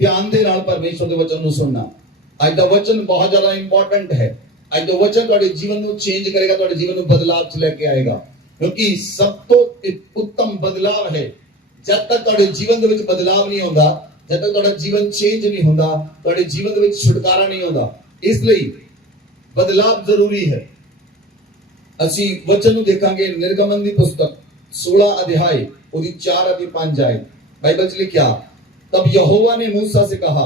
ਧਿਆਨ ਦੇ ਨਾਲ ਪਰਮੇਸ਼ਵਰ ਦੇ ਵਚਨ ਨੂੰ ਸੁਣਨਾ। ਅੱਜ ਦਾ ਵਚਨ ਬਹੁਤ ਜ਼ਿਆਦਾ ਇੰਪੋਰਟੈਂਟ ਹੈ। ਅੱਜ ਦਾ ਵਚਨ ਤੁਹਾਡੇ ਜੀਵਨ ਨੂੰ ਚੇਂਜ ਕਰੇਗਾ, ਤੁਹਾਡੇ ਜੀਵਨ ਨੂੰ ਬਦਲਾਅ ਚ ਲੈ ਕੇ ਆਏਗਾ, ਕਿਉਂਕਿ ਸਭ ਤੋਂ ਉੱਤਮ ਬਦਲਾਅ ਹੈ। ਜਦ ਤੱਕ ਤੁਹਾਡੇ ਜੀਵਨ ਦੇ ਵਿੱਚ ਬਦਲਾਅ ਨਹੀਂ ਹੁੰਦਾ, ਜਦ ਤੱਕ ਤੁਹਾਡਾ ਜੀਵਨ ਚੇਂਜ ਨਹੀਂ ਹੁੰਦਾ, ਤੁਹਾਡੇ ਜੀਵਨ ਦੇ ਵਿੱਚ ਛੁਟਕਾਰਾ ਨਹੀਂ ਹੁੰਦਾ। ਇਸ ਲਈ ਬਦਲਾਅ ਜ਼ਰੂਰੀ ਹੈ। ਅਸੀਂ ਵਚਨ ਨੂੰ ਦੇਖਾਂਗੇ ਨਿਰਗਮਨ ਦੀ ਪੁਸਤਕ 16 ਅਧਿਆय ਉਹਦੀ 4 ਅਤੇ 5 ਆਇਤ। बाइबल से लिखा, तब यहोवा ने मूसा से कहा,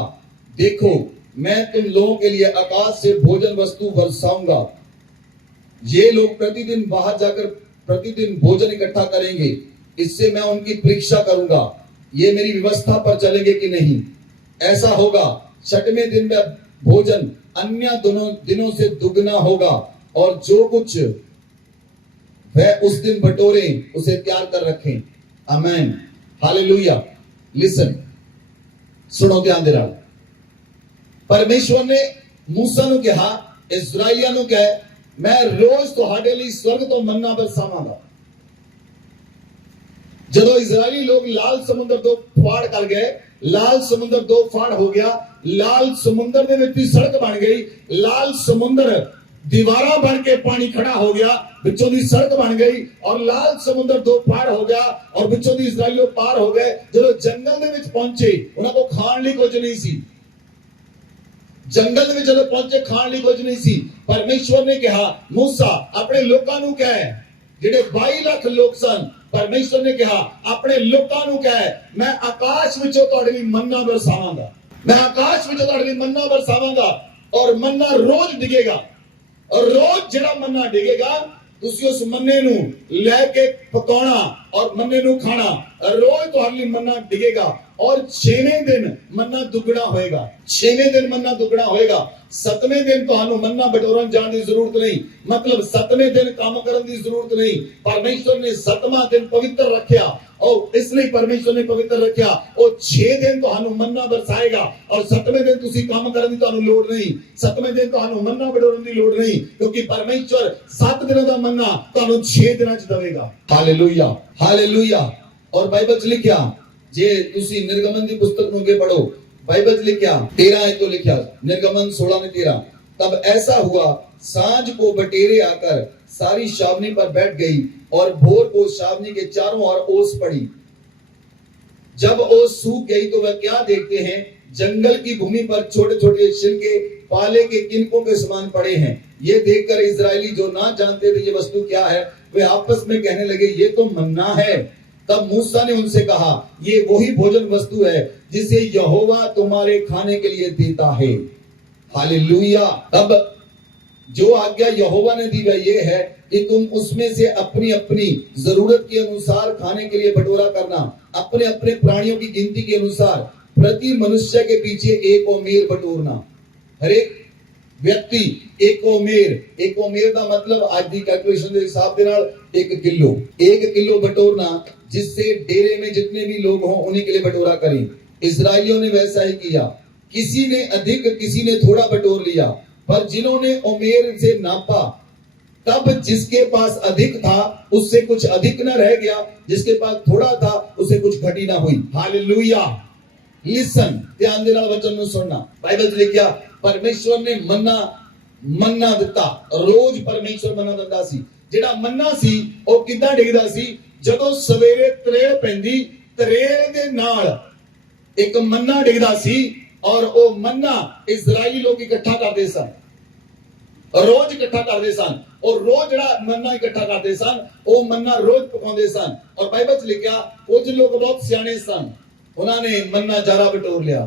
देखो मैं तुम लोगों के लिए आकाश से भोजन वस्तु बरसाऊंगा। ये लोग प्रतिदिन बाहर जाकर प्रतिदिन भोजन इकट्ठा करेंगे, इससे मैं उनकी परीक्षा करूंगा, ये मेरी व्यवस्था पर चलेंगे कि नहीं। ऐसा होगा, छठवें दिन में भोजन अन्य दोनों दिनों से दुगना होगा, और जो कुछ वह उस दिन बटोरे उसे तैयार कर रखें। आमीन, हालेलुया। लिसन, सुनो ध्यान दे नाल। परमेश्वर ने मूसा ਨੂੰ ਕਿਹਾ, ਇਸਰਾਇਲੀਆਂ ਨੂੰ ਕਹੇ, ਮੈਂ ਰੋਜ਼ ਤੁਹਾਡੇ ਲਈ ਸਵਰਗ ਤੋਂ ਮੰਨਾ ਬਰਸਾਵਾਂਗਾ। ਜਦੋਂ ਇਜ਼ਰਾਈਲੀ ਲੋਕ ਲਾਲ ਸਮੁੰਦਰ ਤੋਂ ਫਾੜ ਕਰ ਗਏ, ਲਾਲ ਸਮੁੰਦਰ ਦੋ ਫਾੜ ਹੋ ਗਿਆ, ਲਾਲ ਸਮੁੰਦਰ ਦੇ ਵਿੱਚ ਸੜਕ ਬਣ ਗਈ, ਲਾਲ ਸਮੁੰਦਰ दीवारा बन के पानी खड़ा हो गया, बिचों दी सड़क बन गई, और लाल समुद्र दो पार हो गया, और बिचों दी इजराइल लोग पार हो गए। जो जंगल दे विच पहुंचे, उन्हां को खाण लई कुछ नहीं सी। जंगल दे विच जदों पहुंचे, खाण लई कुछ नहीं सी। परमेश्वर ने कहा, मूसा अपने लोकां नूं कह, जिहड़े 22 लाख लोग सन, परमेश्वर ने कहा अपने लोकां नूं कह, मैं आकाश विचों तुहाडे लई मन्ना बरसावांगा। मैं आकाश विचों तुहाडे लई मन्ना बरसावांगा, और मन्ना रोज डिगेगा। और रोज जिहड़ा मन्ना डिगेगा, तुसी उस मन्ने नूं लैके पकाउणा और मन्ने नूं खाना। रोज तुहाडे लई मन्ना डिगेगा, और 6वें दिन मन्ना दुगना होएगा। 6वें दिन मन्ना दुगना होएगा। 7वें दिन तुहानू मन्ना बटोरन जाण दी जरूरत नहीं, मतलब 7वें दिन काम करन दी जरूरत नहीं। परमेश्वर ने 7वां दिन पवित्र रखया, और इसलिए परमेश्वर ने पवित्र रखया। और 6 दिन तुहानू मन्ना बरसाएगा, और 7वें दिन तुसी काम करन दी तुहानू लोड़ नहीं। 7वें दिन तुहानू मन्ना बटोरन दी लोड़ नहीं, क्योंकि परमेश्वर 7 दिनों दा मन्ना तुहानू 6 दिनां च देवेगा। Hallelujah, hallelujah. और बाइबल च लिखया, जे तुसी निर्गमन दी पुस्तक नूं अगे पढ़ो, बाइबल च लिखया 13 आयत तो लिखया, निर्गमन 16 ने 13, तब ऐसा हुआ, सांझ को बटेरे आकर सारी छावनी पर बैठ गई, और भोर को छावनी के चारों ओर ओस पड़ी। जब ओस सूख गई तो वह क्या देखते हैं, जंगल की भूमि पर छोटे छोटे छिलके पाले के किनकों के समान पड़े हैं। ये देखकर इजरायली जो ना जानते थे ये वस्तु क्या है, वे आपस में कहने लगे, ये तो मन्ना है। तब मूसा ने उनसे कहा, ये वही भोजन वस्तु है जिसे यहोवा तुम्हारे खाने के लिए देता है। हालेलुया। अब जो आज्ञा यहोवा ने दी वह ये है कि तुम उसमें से अपनी अपनी जरूरत के अनुसार खाने के लिए बटोरा करना, अपने अपने प्राणियों की गिनती के अनुसार प्रति मनुष्य के पीछे 1 ओमेर बटोरना। हर एक व्यक्ति 1 ओमेर का मतलब आज की कैलकुलेशन के हिसाब के नाल 1 किलो बटोरना, जिससे डेरे में जितने भी लोग हों उन्हीं के लिए बटोरा करें। इजरायलियों ने वैसा ही किया, किसी ने अधिक किसी ने थोड़ा बटोर लिया, पर जिन्होंने ओमेर से नापा, तब जिसके पास अधिक था उससे कुछ अधिक न रह गया, जिसके पास थोड़ा था उससे कुछ घटी ना हुई। हालेलुया। लिसन, ध्यान देना, वचन ਨੂੰ सुनना। बाइबल ਚ ਲਿਖਿਆ, परमेश्वर ने मन्ना ਦਿੱਤਾ। रोज परमेश्वर मन्ना ਦਿੰਦਾ ਸੀ। ਜਿਹੜਾ ਮੰਨਾ ਸੀ ਉਹ ਕਿੱਦਾਂ ਡਿੱਗਦਾ ਸੀ, ਜਦੋਂ ਸਵੇਰੇ ਤਰੇਲ ਪੈਂਦੀ, ਤਰੇਲ ਦੇ ਨਾਲ ਇੱਕ ਮੰਨਾ ਡਿੱਗਦਾ ਸੀ, और ਉਹ ਮੰਨਾ ਇਜ਼ਰਾਈਲੀ ਲੋਕ ਇਕੱਠਾ ਕਰਦੇ ਸਨ, रोज इकट्ठा करते सन, और रोज ਜਿਹੜਾ ਮੰਨਾ ਇਕੱਠਾ ਕਰਦੇ ਸਨ, ਉਹ ਮੰਨਾ रोज ਪਕਾਉਂਦੇ ਸਨ। और बाइबल ਚ ਲਿਖਿਆ, ਕੁਝ ਲੋਕ ਬਹੁਤ ਸਿਆਣੇ ਸਨ, ਉਹਨਾਂ ਨੇ ਮੰਨਾ ਜ਼ਿਆਦਾ ਬਟੋਰ ਲਿਆ,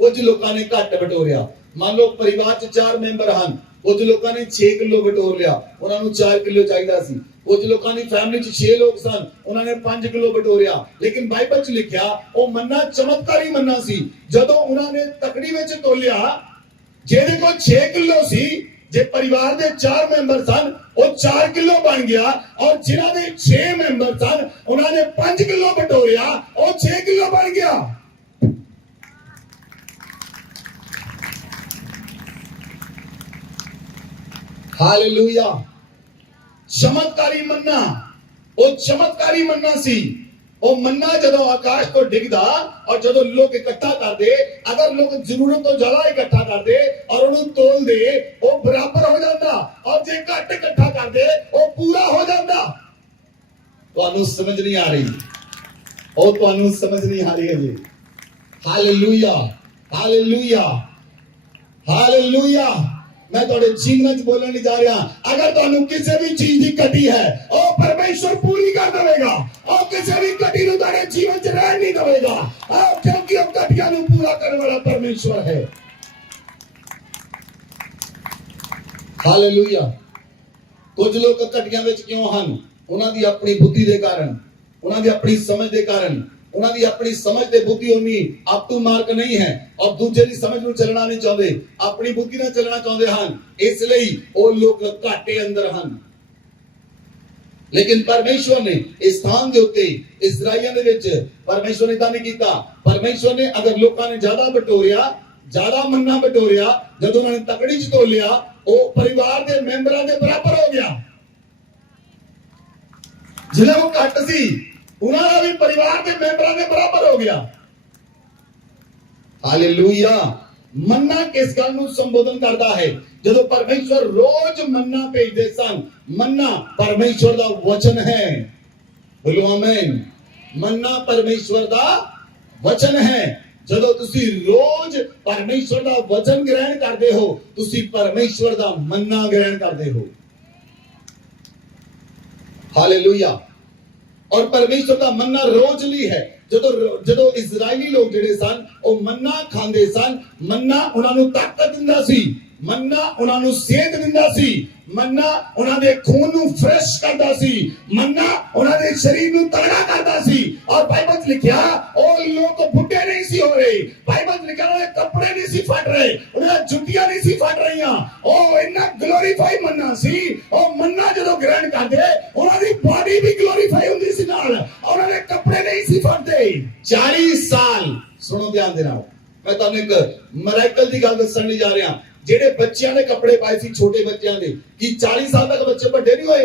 ਕੁਝ ਲੋਕਾਂ ਨੇ ਘੱਟ ਬਟੋਰਿਆ। ਮੰਨ ਲਓ ਪਰਿਵਾਰ ਚ 4 ਮੈਂਬਰ ਹਨ, ਕੁਝ ਲੋਕਾਂ ਨੇ 6 ਕਿਲੋ ਬਟੋਰ ਲਿਆ, ਉਹਨਾਂ ਨੂੰ 4 ਕਿਲੋ ਚਾਹੀਦਾ ਸੀ। ਕੁਝ ਲੋਕਾਂ ਦੀ ਫੈਮਿਲੀ ਚ 6 ਲੋਕ ਸਨ, ਉਹਨਾਂ ਨੇ 5 ਕਿਲੋ ਬਟੋਰਿਆ। ਲੇਕਿਨ ਬਾਈਬਲ ਚ ਲਿਖਿਆ, ਉਹ ਮੰਨਾ ਚਮਤਕਾਰੀ ਮੰਨਾ ਸੀ। ਜਦੋਂ ਉਹਨਾਂ ਨੇ ਤਕੜੀ ਵਿੱਚ ਤੋਲਿਆ, ਜਿਹਦੇ ਕੋਲ 6 ਕਿਲੋ ਸੀ, जे परिवार दे 4 मेंबर सन, वो 4 किलो बन गया, और जिन्हां दे 6 मेंबर सन, उन्होंने 5 किलो बटोरिया, और 6 किलो बन गया। हालेलुया। चमत्कारी मन्ना, वो चमत्कारी मन्ना सी। ਉਹ ਮੰਨਾ ਜਦੋਂ ਆਕਾਸ਼ ਤੋਂ ਡਿੱਗਦਾ ਔਰ ਜਦੋਂ ਲੋਕ ਇਕੱਠਾ ਕਰਦੇ, ਅਗਰ ਲੋਕ ਜ਼ਰੂਰਤ ਤੋਂ ਜ਼ਿਆਦਾ ਇਕੱਠਾ ਕਰਦੇ ਔਰ ਉਹਨੂੰ ਤੋਲਦੇ, ਉਹ ਬਰਾਬਰ ਹੋ ਜਾਂਦਾ, ਔਰ ਜੇ ਘੱਟ ਇਕੱਠਾ ਕਰਦੇ ਉਹ ਪੂਰਾ ਹੋ ਜਾਂਦਾ। ਤੁਹਾਨੂੰ ਸਮਝ ਨਹੀਂ ਆ ਰਹੀ, ਉਹ ਤੁਹਾਨੂੰ ਸਮਝ ਨਹੀਂ ਆ ਰਹੀ ਹੈ ਜੀ। Hallelujah, hallelujah, hallelujah. मैं थोड़े जीवन में बोलने नहीं जा रहा, अगर तुहानू किसी भी चीज की घटी है और परमेश्वर पूरी कर देगा, और किसी भी घटी नू तुहाडे जीवन च रहन नहीं देगा, क्योंकि वो घटिया नू पूरा करने वाला परमेश्वर है। हालेलुया। कुछ लोग घटिया विच क्यों हन? उन्हां दी अपनी बुद्धि दे कारण, उन्हां दी अपनी समझ दे कारण, उन्हां दी अपनी समझ ते बुद्धि उन्नी अप टू मार्क नहीं है, और दूजे दी समझ नूं चलना नहीं चाहते, अपनी बुद्धि नाल चलना चाहते हैं, इसलिए वो लोग घाटे अंदर हन। लेकिन परमेश्वर ने इस स्थान के उत्ते इजराइलियां दे विच परमेश्वर ने इदां नहीं कीता। परमेश्वर ने अगर लोकां ने ज्यादा बटोरिया, ज्यादा मन्ना बटोरिया, जब उन्होंने तकड़ी च तोलिया, वो परिवार के मैंबरां दे बराबर हो गया। जिन्हें वो घट सी उन्होंने भी परिवार के मैंबरों के बराबर हो गया। हालेलुया। मन्ना किस गल नूं संबोधन करता है? जदों परमेश्वर रोज मन्ना भेजदे सन। मन्ना परमेश्वर दा वचन है, बोलो आमीन। मन्ना परमेश्वर दा वचन है। जदों तुसी रोज परमेश्वर दा वचन ग्रहण करते हो, तुसी परमेश्वर दा मन्ना ग्रहण करते हो। हालेलुया। और परमेश्वर का मन्ना रोज नहीं है। जदों इजरायली लोग जिहड़े सन वो मन्ना खांदे सन, मन्ना उन्हां नूं ताकत दिंदा सी, मन्ना उन्हां नूं सेहत दिंदा सी, मन्ना उन्हां दे खून नूं फ्रेश करदा सी, मन्ना उन्हां दे शरीर नूं तगड़ा करदा सी। और बाइबल च लिखिया ओ लोग बुढ़े नहीं सी हो रहे, बाइबल च लिखिया उन्हां दे कपड़े नहीं सी फट रहे, उन्हां दी जुत्तियां नहीं सी फट रहीआं। ओ इन्ना ग्लोरीफाई मन्ना सी। ओ मन्ना जदों ग्रहण करदे उन्हां दी बॉडी भी ग्लोरीफाई हुंदी सी नाल, और उन्हां दे कपड़े नहीं सी फटदे। 40 साल सुनो ध्यान दे नाल, मैं तुहानू एक मिरेकल दी गल दस्सण लई जा रिहा। ਜਿਹੜੇ ਬੱਚਿਆਂ ਦੇ ਕੱਪੜੇ ਪਾਏ ਸੀ, ਛੋਟੇ ਬੱਚਿਆਂ ਦੇ, ਕੀ 40 ਸਾਲ ਤੱਕ ਬੱਚੇ ਵੱਡੇ ਨਹੀਂ ਹੋਏ?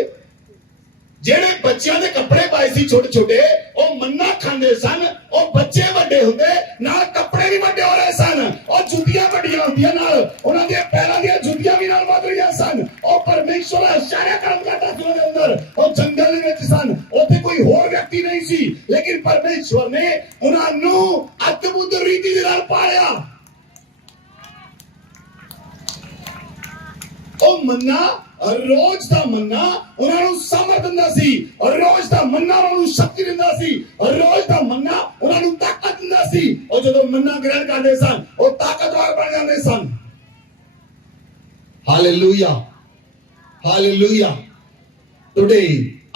ਜਿਹੜੇ ਬੱਚਿਆਂ ਦੇ ਕੱਪੜੇ ਪਾਏ ਸੀ ਛੋਟੇ ਛੋਟੇ, ਉਹ ਮੰਨਾ ਖਾਂਦੇ ਸਨ, ਉਹ ਬੱਚੇ ਵੱਡੇ ਹੁੰਦੇ, ਨਾਲ ਕੱਪੜੇ ਵੀ ਵੱਡੇ ਹੋ ਰਹੇ ਸਨ, ਉਹ ਜੁੱਤੀਆਂ ਵੱਡੀਆਂ ਹੁੰਦੀਆਂ, ਨਾਲ ਉਹਨਾਂ ਦੀਆਂ ਪੈਰਾਂ ਦੀਆਂ ਜੁੱਤੀਆਂ ਵੀ ਨਾਲ ਵੱਧ ਰਹੀਆਂ ਸਨ। ਉਹ ਪਰਮੇਸ਼ਵਰ ਆਸ਼ਾਰਿਆ ਕਰਨ ਕਰਦਾ ਸੀ ਉਹਦੇ ਅੰਦਰ। ਉਹ ਜੰਗਲ ਦੇ ਵਿੱਚ ਸਨ, ਉੱਥੇ ਕੋਈ ਹੋਰ ਵਿਅਕਤੀ ਨਹੀਂ ਸੀ, ਲੇਕਿਨ ਪਰਮੇਸ਼ਵਰ ਨੇ ਉਹਨਾਂ ਨੂੰ ਅਦਭੁਤ ਰੀਤੀ ਦੇ ਨਾਲ ਪਾਲਿਆ। ਉਹ ਮੰਨਾ रोज का मन्ना उन्होंने सामर्थ दिंदा सी, और रोज का मन्ना उन्होंने शक्ति दिंदा सी, और रोज का मन्ना उन्होंने ताकत दिंदा सी। और जदों मन्ना ग्रहण करते सन वो ताकतवर बन जाते सन। Hallelujah, hallelujah. टुडे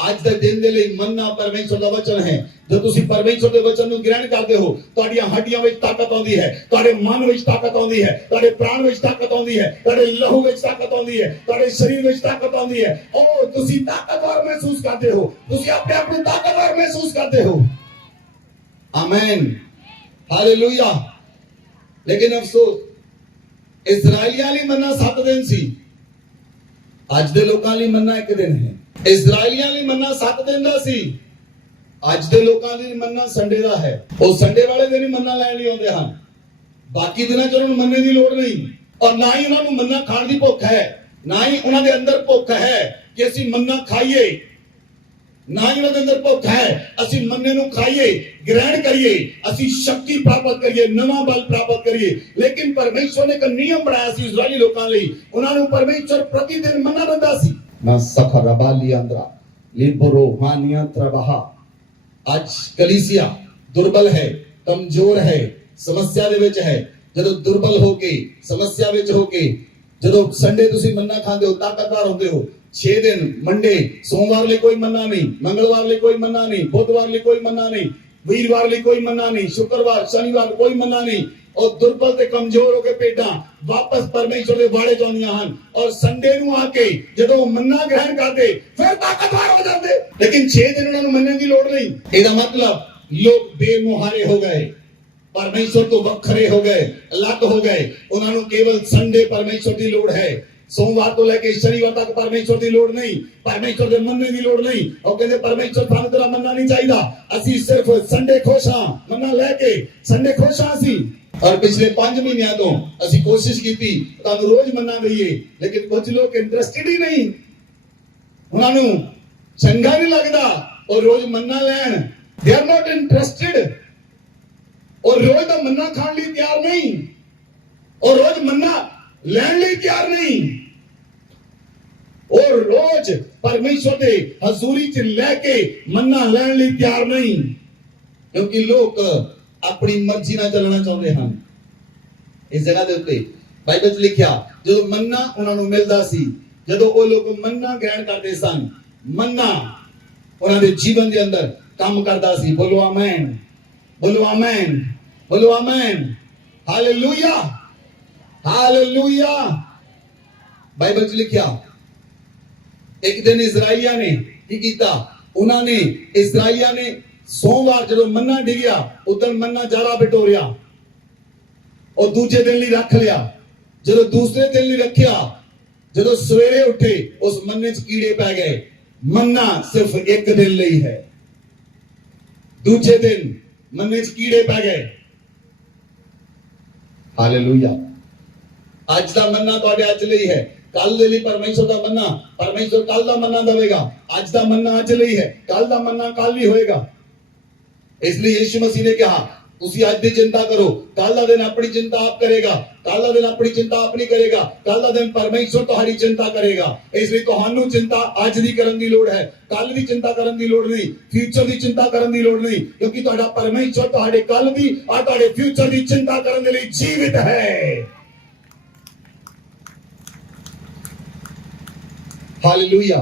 आज के दिन दे लई मन्ना परमेश्वर का वचन है। जो तुसी परमेश्वर के वचन को ग्रहण करते हो, तुहाडीआं हड्डियां विच ताकत आउंदी है, तुहाडे मन विच ताकत आउंदी है, तुहाडे प्राण विच ताकत आउंदी है, तुहाडे लहू विच ताकत आउंदी है, तुहाडे शरीर विच ताकत आउंदी है। ओ तुसी ताकतवर महसूस करते हो, तुसी अपने आप को ताकतवर महसूस करते हो। आमीन, हालेलुया। लेकिन अफसोस इजराइलियां लई मन्ना 7 दिन सी, अज दे लोकां लई मन्ना 1 दिन है। इजराइलियां लई मन्ना 7 दिन दा सी, ਅੱਜ ਦੇ ਲੋਕਾਂ ਦੀ ਮੰਨਾ ਸੰਡੇ ਦਾ ਹੈ। ਉਹ ਸੰਡੇ ਵਾਲੇ ਦਿਨ ਹੀ ਮੰਨਾ ਲੈਣ ਲਈ ਆਉਂਦੇ ਹਨ, ਬਾਕੀ ਦਿਨਾਂ 'ਚ ਉਹਨਾਂ ਨੂੰ ਮੰਨੇ ਦੀ ਲੋੜ ਨਹੀਂ, ਔਰ ਨਾ ਹੀ ਉਹਨਾਂ ਨੂੰ ਮੰਨਾ ਖਾਣ ਦੀ ਭੁੱਖ ਹੈ, ਨਾ ਹੀ ਉਹਨਾਂ ਦੇ ਅੰਦਰ ਭੁੱਖ ਹੈ ਕਿ ਅਸੀਂ ਮੰਨਾ ਖਾਈਏ, ਨਾ ਹੀ ਉਹਨਾਂ ਦੇ ਅੰਦਰ ਭੁੱਖ ਹੈ ਅਸੀਂ ਮੰਨੇ ਨੂੰ ਖਾਈਏ, ग्रहण करिए, ਅਸੀਂ शक्ति प्राप्त करिए, नवा बल प्राप्त करिए। लेकिन परमेश्वर ने एक नियम बनाया सी इजरायली लोकां ਲਈ, ਉਹਨਾਂ ਨੂੰ परमेश्वर प्रतिदिन ਮੰਨਾ ਦਿੰਦਾ ਸੀ। ਨਾ ਸਖਰਬਾਲੀ ਅੰਦਰਾ ਲਿਬਰੋ ਹਾਨੀਆਂ ਤਰਬਹਾ। आज कलीसिया दुर्बल है, कमजोर है, समस्या दे विच है। जदों दुर्बल होके समस्या विच होके जदों संडे तुसी मन्ना खांदे हो, ताकतवर होंदे हो, 6 दिन मंडे सोमवार लिए कोई मन्ना नहीं, मंगलवार लिए कोई मन्ना नहीं, बुधवार लिए कोई मन्ना नहीं, वीरवार लिए कोई मन्ना नहीं, शुक्रवार शनिवार कोई मन्ना नहीं, और दुर्बल ते कमजोर होके पेटा वापस परमेश्वर दे वाड़े जांदियां हन। और संडे नूं आके जदों मन्ना ग्रहण करदे फिर ताकतवर हो जांदे। लेकिन 6 दिन उन्हां नूं मन्ने दी लोड़ नहीं। ਇਹਦਾ मतलब लोग बेमुहारे हो गए, परमेश्वर तो वखरे हो गए, अलग हो गए। उन्हां नूं केवल संडे परमेश्वर दी लोड़ है। सोमवार तो लेके शनिवार तक परमेश्वर की लोड़ नहीं, परमेश्वर के मनने की लोड़ नहीं। और कहते परमेश्वर थानू तेरा मन्ना नहीं चाहिए, असी सिर्फ संडे खुश हाँ मन्ना लेके संडे खुश हाँ असी। और पिछले 5 महीनों तो असी कोशिश की थी तुहानू रोज मन्ना दईए, लेकिन कुछ लोग इंटरेस्टेड ही नहीं, उन्होंने चंगा नहीं लगता और रोज मन्ना लैन, दे आर नॉट इंटरेस्टेड। और रोज तो मन्ना खाने लिए तैयार नहीं, और रोज मन्ना लैन लिए तैयार नहीं, और रोज परमेश्वर के हजूरी च लैके मन्ना लैन लिए तैयार नहीं, क्योंकि लोग अपनी मर्जी ना चलना चाहते हैं। इस जगह के उत्ते बाइबल च लिखिया जो मन्ना उन्होंने मिलता सी, जो वो लोग मन्ना ग्रहण करते सन, मन्ना उन्होंने जीवन के अंदर काम करता सी। बोलो आमेन, बोलो आमेन, बोलो आमेन, हालेलुया, हालेलुया। बाइबल च लिखिया एक दिन इजराइलिया ने की कीता, उन्होंने इजराइलिया ने सोमवार जो मन्ना डिगया उधर मन्ना जारा बिटोरिया और दूसरे दिन लिए रख लिया। जो दूसरे दिन लिए रखिया, जो सवेरे उठे उस मन्ने च कीड़े पै गए। मन्ना सिर्फ एक दिन ਲਈ है, दूसरे दिन मन्ने च कीड़े पै गए। हालेलुया। आज का मन्ना तुहाडे अज ਲਈ है, कल दे ਲਈ परमेश्वर का मन्ना परमेश्वर कल का मन्ना देगा। आज का मन्ना अज ਲਈ है, कल का मन्ना कल ही होएगा। इसलिए यीशु मसीह ने कहा तुसी आज की चिंता करो, कल का दिन अपनी चिंता आप करेगा, कल का दिन अपनी चिंता आप नहीं करेगा, कल का दिन परमेश्वर तुम्हारी चिंता करेगा। इसलिए तुहानू चिंता आज दी करन दी लोड़ है, कल की चिंता करन दी लोड़ नहीं, फ्यूचर की चिंता करन दी लोड़ नहीं, क्योंकि तुहाडा परमेश्वर तुहाडे कल दी और तुहाडे फ्यूचर की चिंता करन दे लई जीवित है। हालेलुया।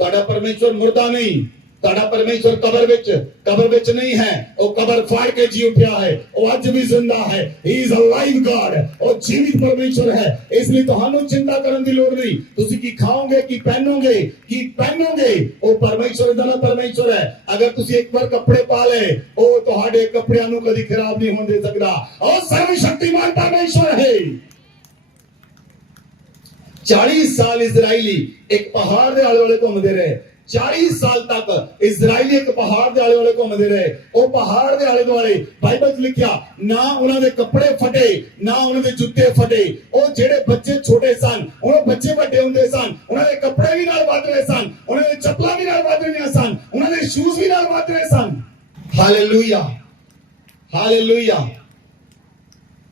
तुहाडा परमेश्वर मुर्दा नहीं, तुहाडा परमेश्वर कबर विच नहीं है, वो कबर फाड़ के जी उठा है, वो आज भी जिंदा है। He is a live God, और जीवित परमेश्वर है। इसलिए तुहानू चिंता करने की लोड़ नहीं, तुसी की खाओगे की पहनोगे वो परमेश्वर दा परमेश्वर है। अगर तुसी एक बार कपड़े पा ले वो तुहाडे कपड़ियां नू कभी खराब नहीं होने दे सकदा, और सर्वशक्तिमान परमेश्वर है। 40 साल इजराइली एक पहाड़ के आले-दुआले घूमते रहे, 40 साल तक इजराइली एक पहाड़ के आले-दुआले घूमते रहे। वो पहाड़ के आले-दुआले बाइबल च लिखिया ना उन्होंने कपड़े फटे ना उन्होंने जूते फटे। वो जेड़े बच्चे छोटे सन उन्होंने बच्चे बड़े होंगे सन, उन्होंने कपड़े भी नाल बद रहे सन, उन्होंने चप्पलां भी नाल बद रही सन, उन्होंने शूज भी नाल बद रहे सन। Hallelujah, hallelujah.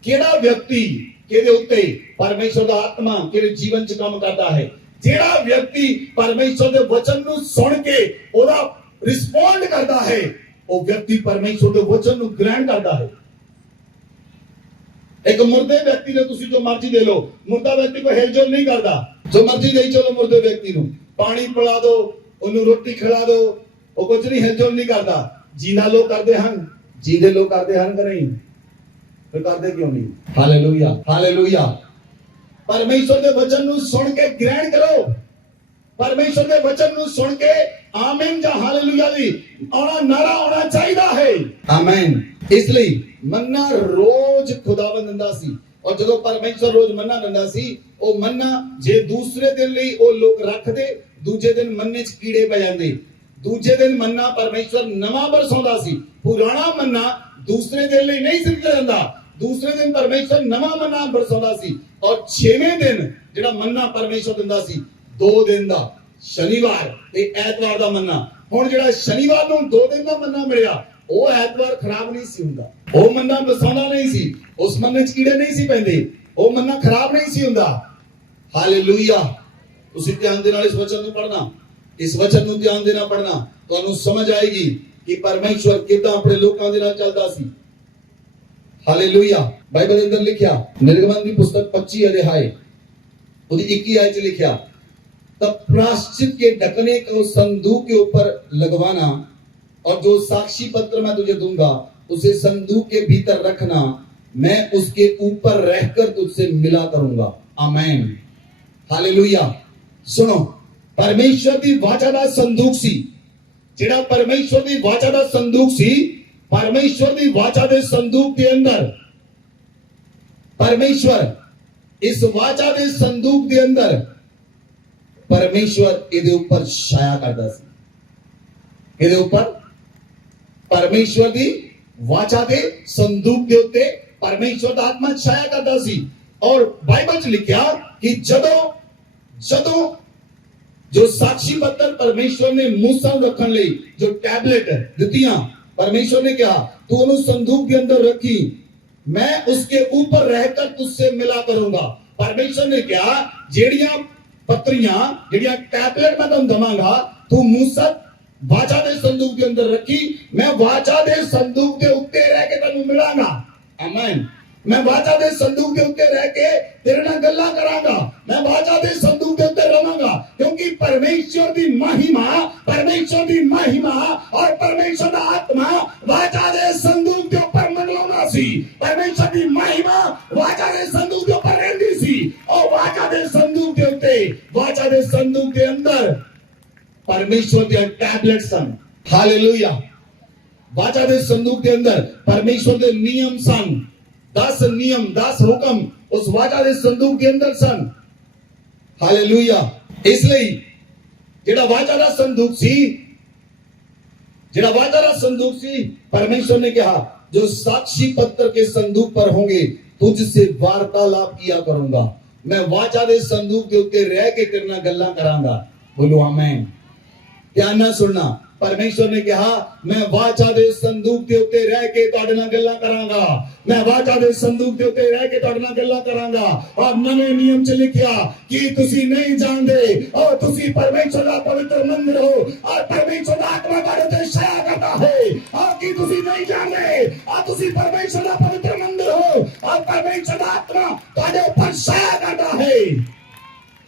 केड़ा व्यक्ति केदे उत्ते परमेश्वर दा आत्मा केदे जीवन च काम करता है, जेड़ा व्यक्ति परमेश्वर के वचन को सुन के ओदा रिस्पोंड करता है, वो व्यक्ति परमेश्वर के वचन को ग्रहण करता है। एक मुर्दे व्यक्ति ने तुसी जो मर्जी दे लो, मुर्दा व्यक्ति को हिलजुल नहीं करता। जो मर्जी दे चलो मुर्दे व्यक्ति को, पानी पिला दो, उन्हें रोटी खिला दो, वो कुछ नहीं हिलजुल नहीं करता। जीना लोग करते हैं, जीदे लोग करते हैं कि नहीं, तो करते क्यों नहीं? Hallelujah, hallelujah. परमेश्वर के वचन को सुन के ग्रहण करो, परमेश्वर के वचन को सुन के आमीन जा हालेलुया दी आना नारा होना चाहिए है। आमीन। इसलिए मन्ना रोज खुदावंद दिंदा सी, और जो परमेश्वर रोज मन्ना दिंदा सी, वो मन्ना जे दूसरे दिन ਲਈ ਉਹ ਲੋਕ ਰੱਖਦੇ, ਦੂਜੇ दिन मन्ने च कीड़े पै ਜਾਂਦੇ। दूजे दिन मन्ना परमेश्वर नवा बरसाਉਂਦਾ ਸੀ, पुराना मन्ना दूसरे दिन ਲਈ नहीं सिरता ਜਾਂਦਾ। दूसरे दिन परमेश्वर नवा मन्ना बरसाਉਂਦਾ ਸੀ, और 6वें दिन ਜਿਹੜਾ मन्ना परमेश्वर ਦਿੰਦਾ ਸੀ 2 दिन ਦਾ, शनिवार ਤੇ ਐਤਵਾਰ ਦਾ मन्ना। ਹੁਣ ਜਿਹੜਾ शनिवार ਨੂੰ 2 दिन ਦਾ मन्ना ਮਿਲਿਆ, ਉਹ ਐਤਵਾਰ ਖਰਾਬ ਨਹੀਂ ਸੀ ਹੁੰਦਾ, ਉਹ मन्ना ਬਸਾਉਂਦਾ ਨਹੀਂ ਸੀ, ਉਸ मन्ने ਚ ਕੀੜੇ ਨਹੀਂ ਸੀ ਪੈਂਦੇ, ਉਹ मन्ना ਖਰਾਬ ਨਹੀਂ ਸੀ ਹੁੰਦਾ। ਹਾਲੇਲੂਇਆ। ਤੁਸੀਂ ਧਿਆਨ ਦੇ ਨਾਲ ਇਸ ਵਚਨ ਨੂੰ ਪੜਨਾ, इस वचन ਨੂੰ ਧਿਆਨ ਦੇਣਾ ਪੜਨਾ, ਤੁਹਾਨੂੰ ਸਮਝ ਆਏਗੀ ਕਿ ਪਰਮੇਸ਼ਵਰ ਕਿਦਾਂ ਆਪਣੇ ਲੋਕਾਂ ਦੇ ਨਾਲ ਚੱਲਦਾ ਸੀ। हालेलुया। बाइबल के अंदर लिखा निर्गमन की पुस्तक 25 अध्याय उसकी 21 आयत लिखा, तब प्रायश्चित के ढकने को संदूक के ऊपर लगवाना, और जो साक्षी पत्र मैं तुझे दूंगा उसे संदूक के भीतर रखना, मैं उसके ऊपर रहकर तुझसे मिला करूंगा। आमीन, हालेलुया। सुनो, परमेश्वर की वाचा का संदूक सी, जेड़ा परमेश्वर की वाचा का संदूक सी, परमेश्वर की वाचा के संदूक के अंदर परमेश्वर इस वाचा के संदूक के अंदर परमेश्वर ਇਹਦੇ ਉੱਪਰ ਛਾਇਆ ਕਰਦਾ ਸੀ। ਇਹਦੇ ਉੱਪਰ परमेश्वर ਦੀ ਵਾਚਾ ਦੇ ਸੰਦੂਕ ਦੇ ਉੱਤੇ परमेश्वर ਦਾ ਆਤਮਾ ਛਾਇਆ ਕਰਦਾ ਸੀ। और बाइबल च लिखा कि जदों जो साक्षी पत्र परमेश्वर ने मूसा रखने लिए जो टैबलेट दितियां, परमेश्वर ने कहा तू उन्हें संदूक के अंदर रखी, मैं उसके ऊपर रहकर तुझसे मिला करूंगा। परमेश्वर ने कहा जेड़ियां पत्रियां जेड़ियां टैबलेट मैं तुम दवांगा, तू मूसा वाचा दे संदूक के अंदर रखी, मैं वाचा दे संदूक के उत्ते रह के तेन मिलांगा। आमीन। मैं वाचा दे संदूक के उत्ते रह के तेरे नाल गल्लां करांगा, मैं वाचा दे संदूक के उत्ते रहांगा, क्योंकि परमेश्वर दी महिमा और परमेश्वर दा आत्मा वाचा दे संदूक के ऊपर मंडलाउंदा सी। परमेश्वर दी महिमा वाचा दे संदूक के ऊपर रहंदी सी और वाचा दे संदूक के उत्ते, वाचा दे संदूक के अंदर परमेश्वर के टैबलेट सन। हालेलुया। वाचा दे संदूक के अंदर परमेश्वर के नियम सन, 10 नियम 10 हुक्म उस वाचा दे संदूक के अंदर सन। हालेलुया। इसलिए जेड़ा वाचा दा संदूक सी परमेश्वर ने कहा जो साक्षी पत्र के संदूक पर होंगे तुझसे वार्तालाप किया करूंगा, मैं वाचा दे संदूक के उत्ते रह के तेरे नाल गल्लां करांगा। बोलो आमीन। ध्यान नाल सुनना। परमेश्वर ने कहा मैं वाचा दे संदूक के उत्ते रह के तुहाडे नाल गल्लां करांगा, मैं वाचा दे संदूक के उत्ते रह के तुहाडे नाल गल्लां करांगा। और नवे नियम च लिखिया कि तुसी नहीं जानदे और तुसी परमेश्वर दा पवित्र मंदिर हो और परमेश्वर दा आत्मा तुहाडे ते छाया करदा है। और कि तुसी नहीं जानदे और तुसी परमेश्वर दा पवित्र मंदिर हो और परमेश्वर दा आत्मा तुहाडे ऊपर छाया करदा है।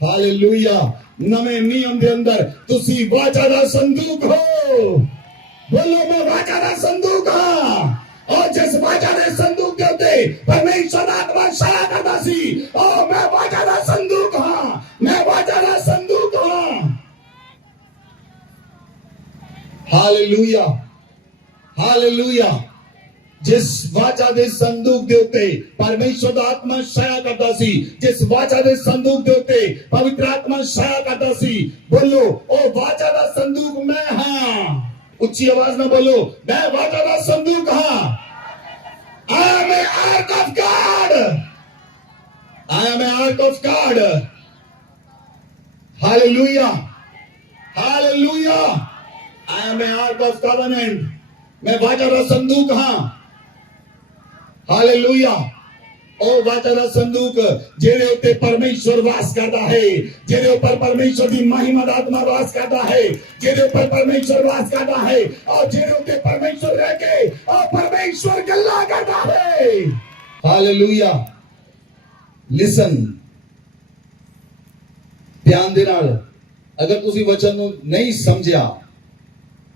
हालेलुया। नवे नियम के अंदर तुसी वाचा दा संदूक हो। बोलो मैं वाचा दा संदूक हां। और जिस वाचा दे संदूक के उत्ते परमेश्वर दा आत्मा छाया करदा सी, ओ मैं वाचा दा संदूक हां, मैं वाचा दा संदूक हां। हालेलुया। हालेलुया। जिस वाचा दे संदूक दे उत्ते परमेश्वर दा आत्मा छाया करदा सी, जिस वाचा दे संदूक दे उत्ते पवित्र आत्मा छाया करदा सी। बोलो ओ वाचा दा संदूक मैं हां। उच्ची आवाज में बोलो मैं वाचा दा संदूक हां। I am an ark of God. I am an ark of God. Hallelujah. Hallelujah. I am an ark of covenant. मैं वाचा दा संदूक हां। हालेलुया। ओ वाचा दा संदूक जेरे उत्ते परमेश्वर वास करदा है, जेरे ऊपर परमेश्वर दी महिमा दा आत्मा वास करदा है, जेरे ऊपर परमेश्वर वास करदा है और जेरे उत्ते परमेश्वर रह के और परमेश्वर गल्ला करदा है। हालेलुया। लिसन। ध्यान दे नाल अगर तुसी वचन नु नहीं समझिया,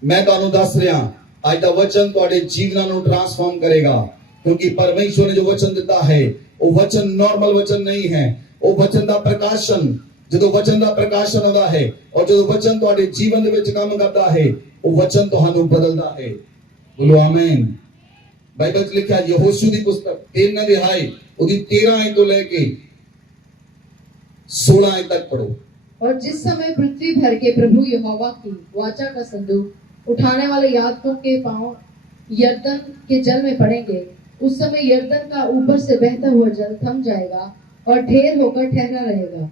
मैं तुहानू दस रहा आज दा वचन तुहाडे जीवनां नु ट्रांसफॉर्म करेगा, क्योंकि परमेश्वर ने जो वचन दिता है वो वचन नॉर्मल वचन नहीं है। वो वचन दा प्रकाशन, जो वचन दा प्रकाशन होता है और जो वचन तुहाडे जीवन दे विच काम करता है वो वचन तुहानू बदलता है। बोलो आमीन। बाइबल च लिखा यहोशू दी पुस्तक 13 अध्याय उदी 13 आयत तो लेके 16 आयत तक पढ़ो। और जिस समय पृथ्वी भर के प्रभु यहोवा की वाचा का संदूक उठाने वाले याजकों के पांव यरदन के जल में पड़ेंगे, उस समय यरदन का ऊपर से बहता हुआ जल थम जाएगा और ढेर होकर ठहरा रहेगा।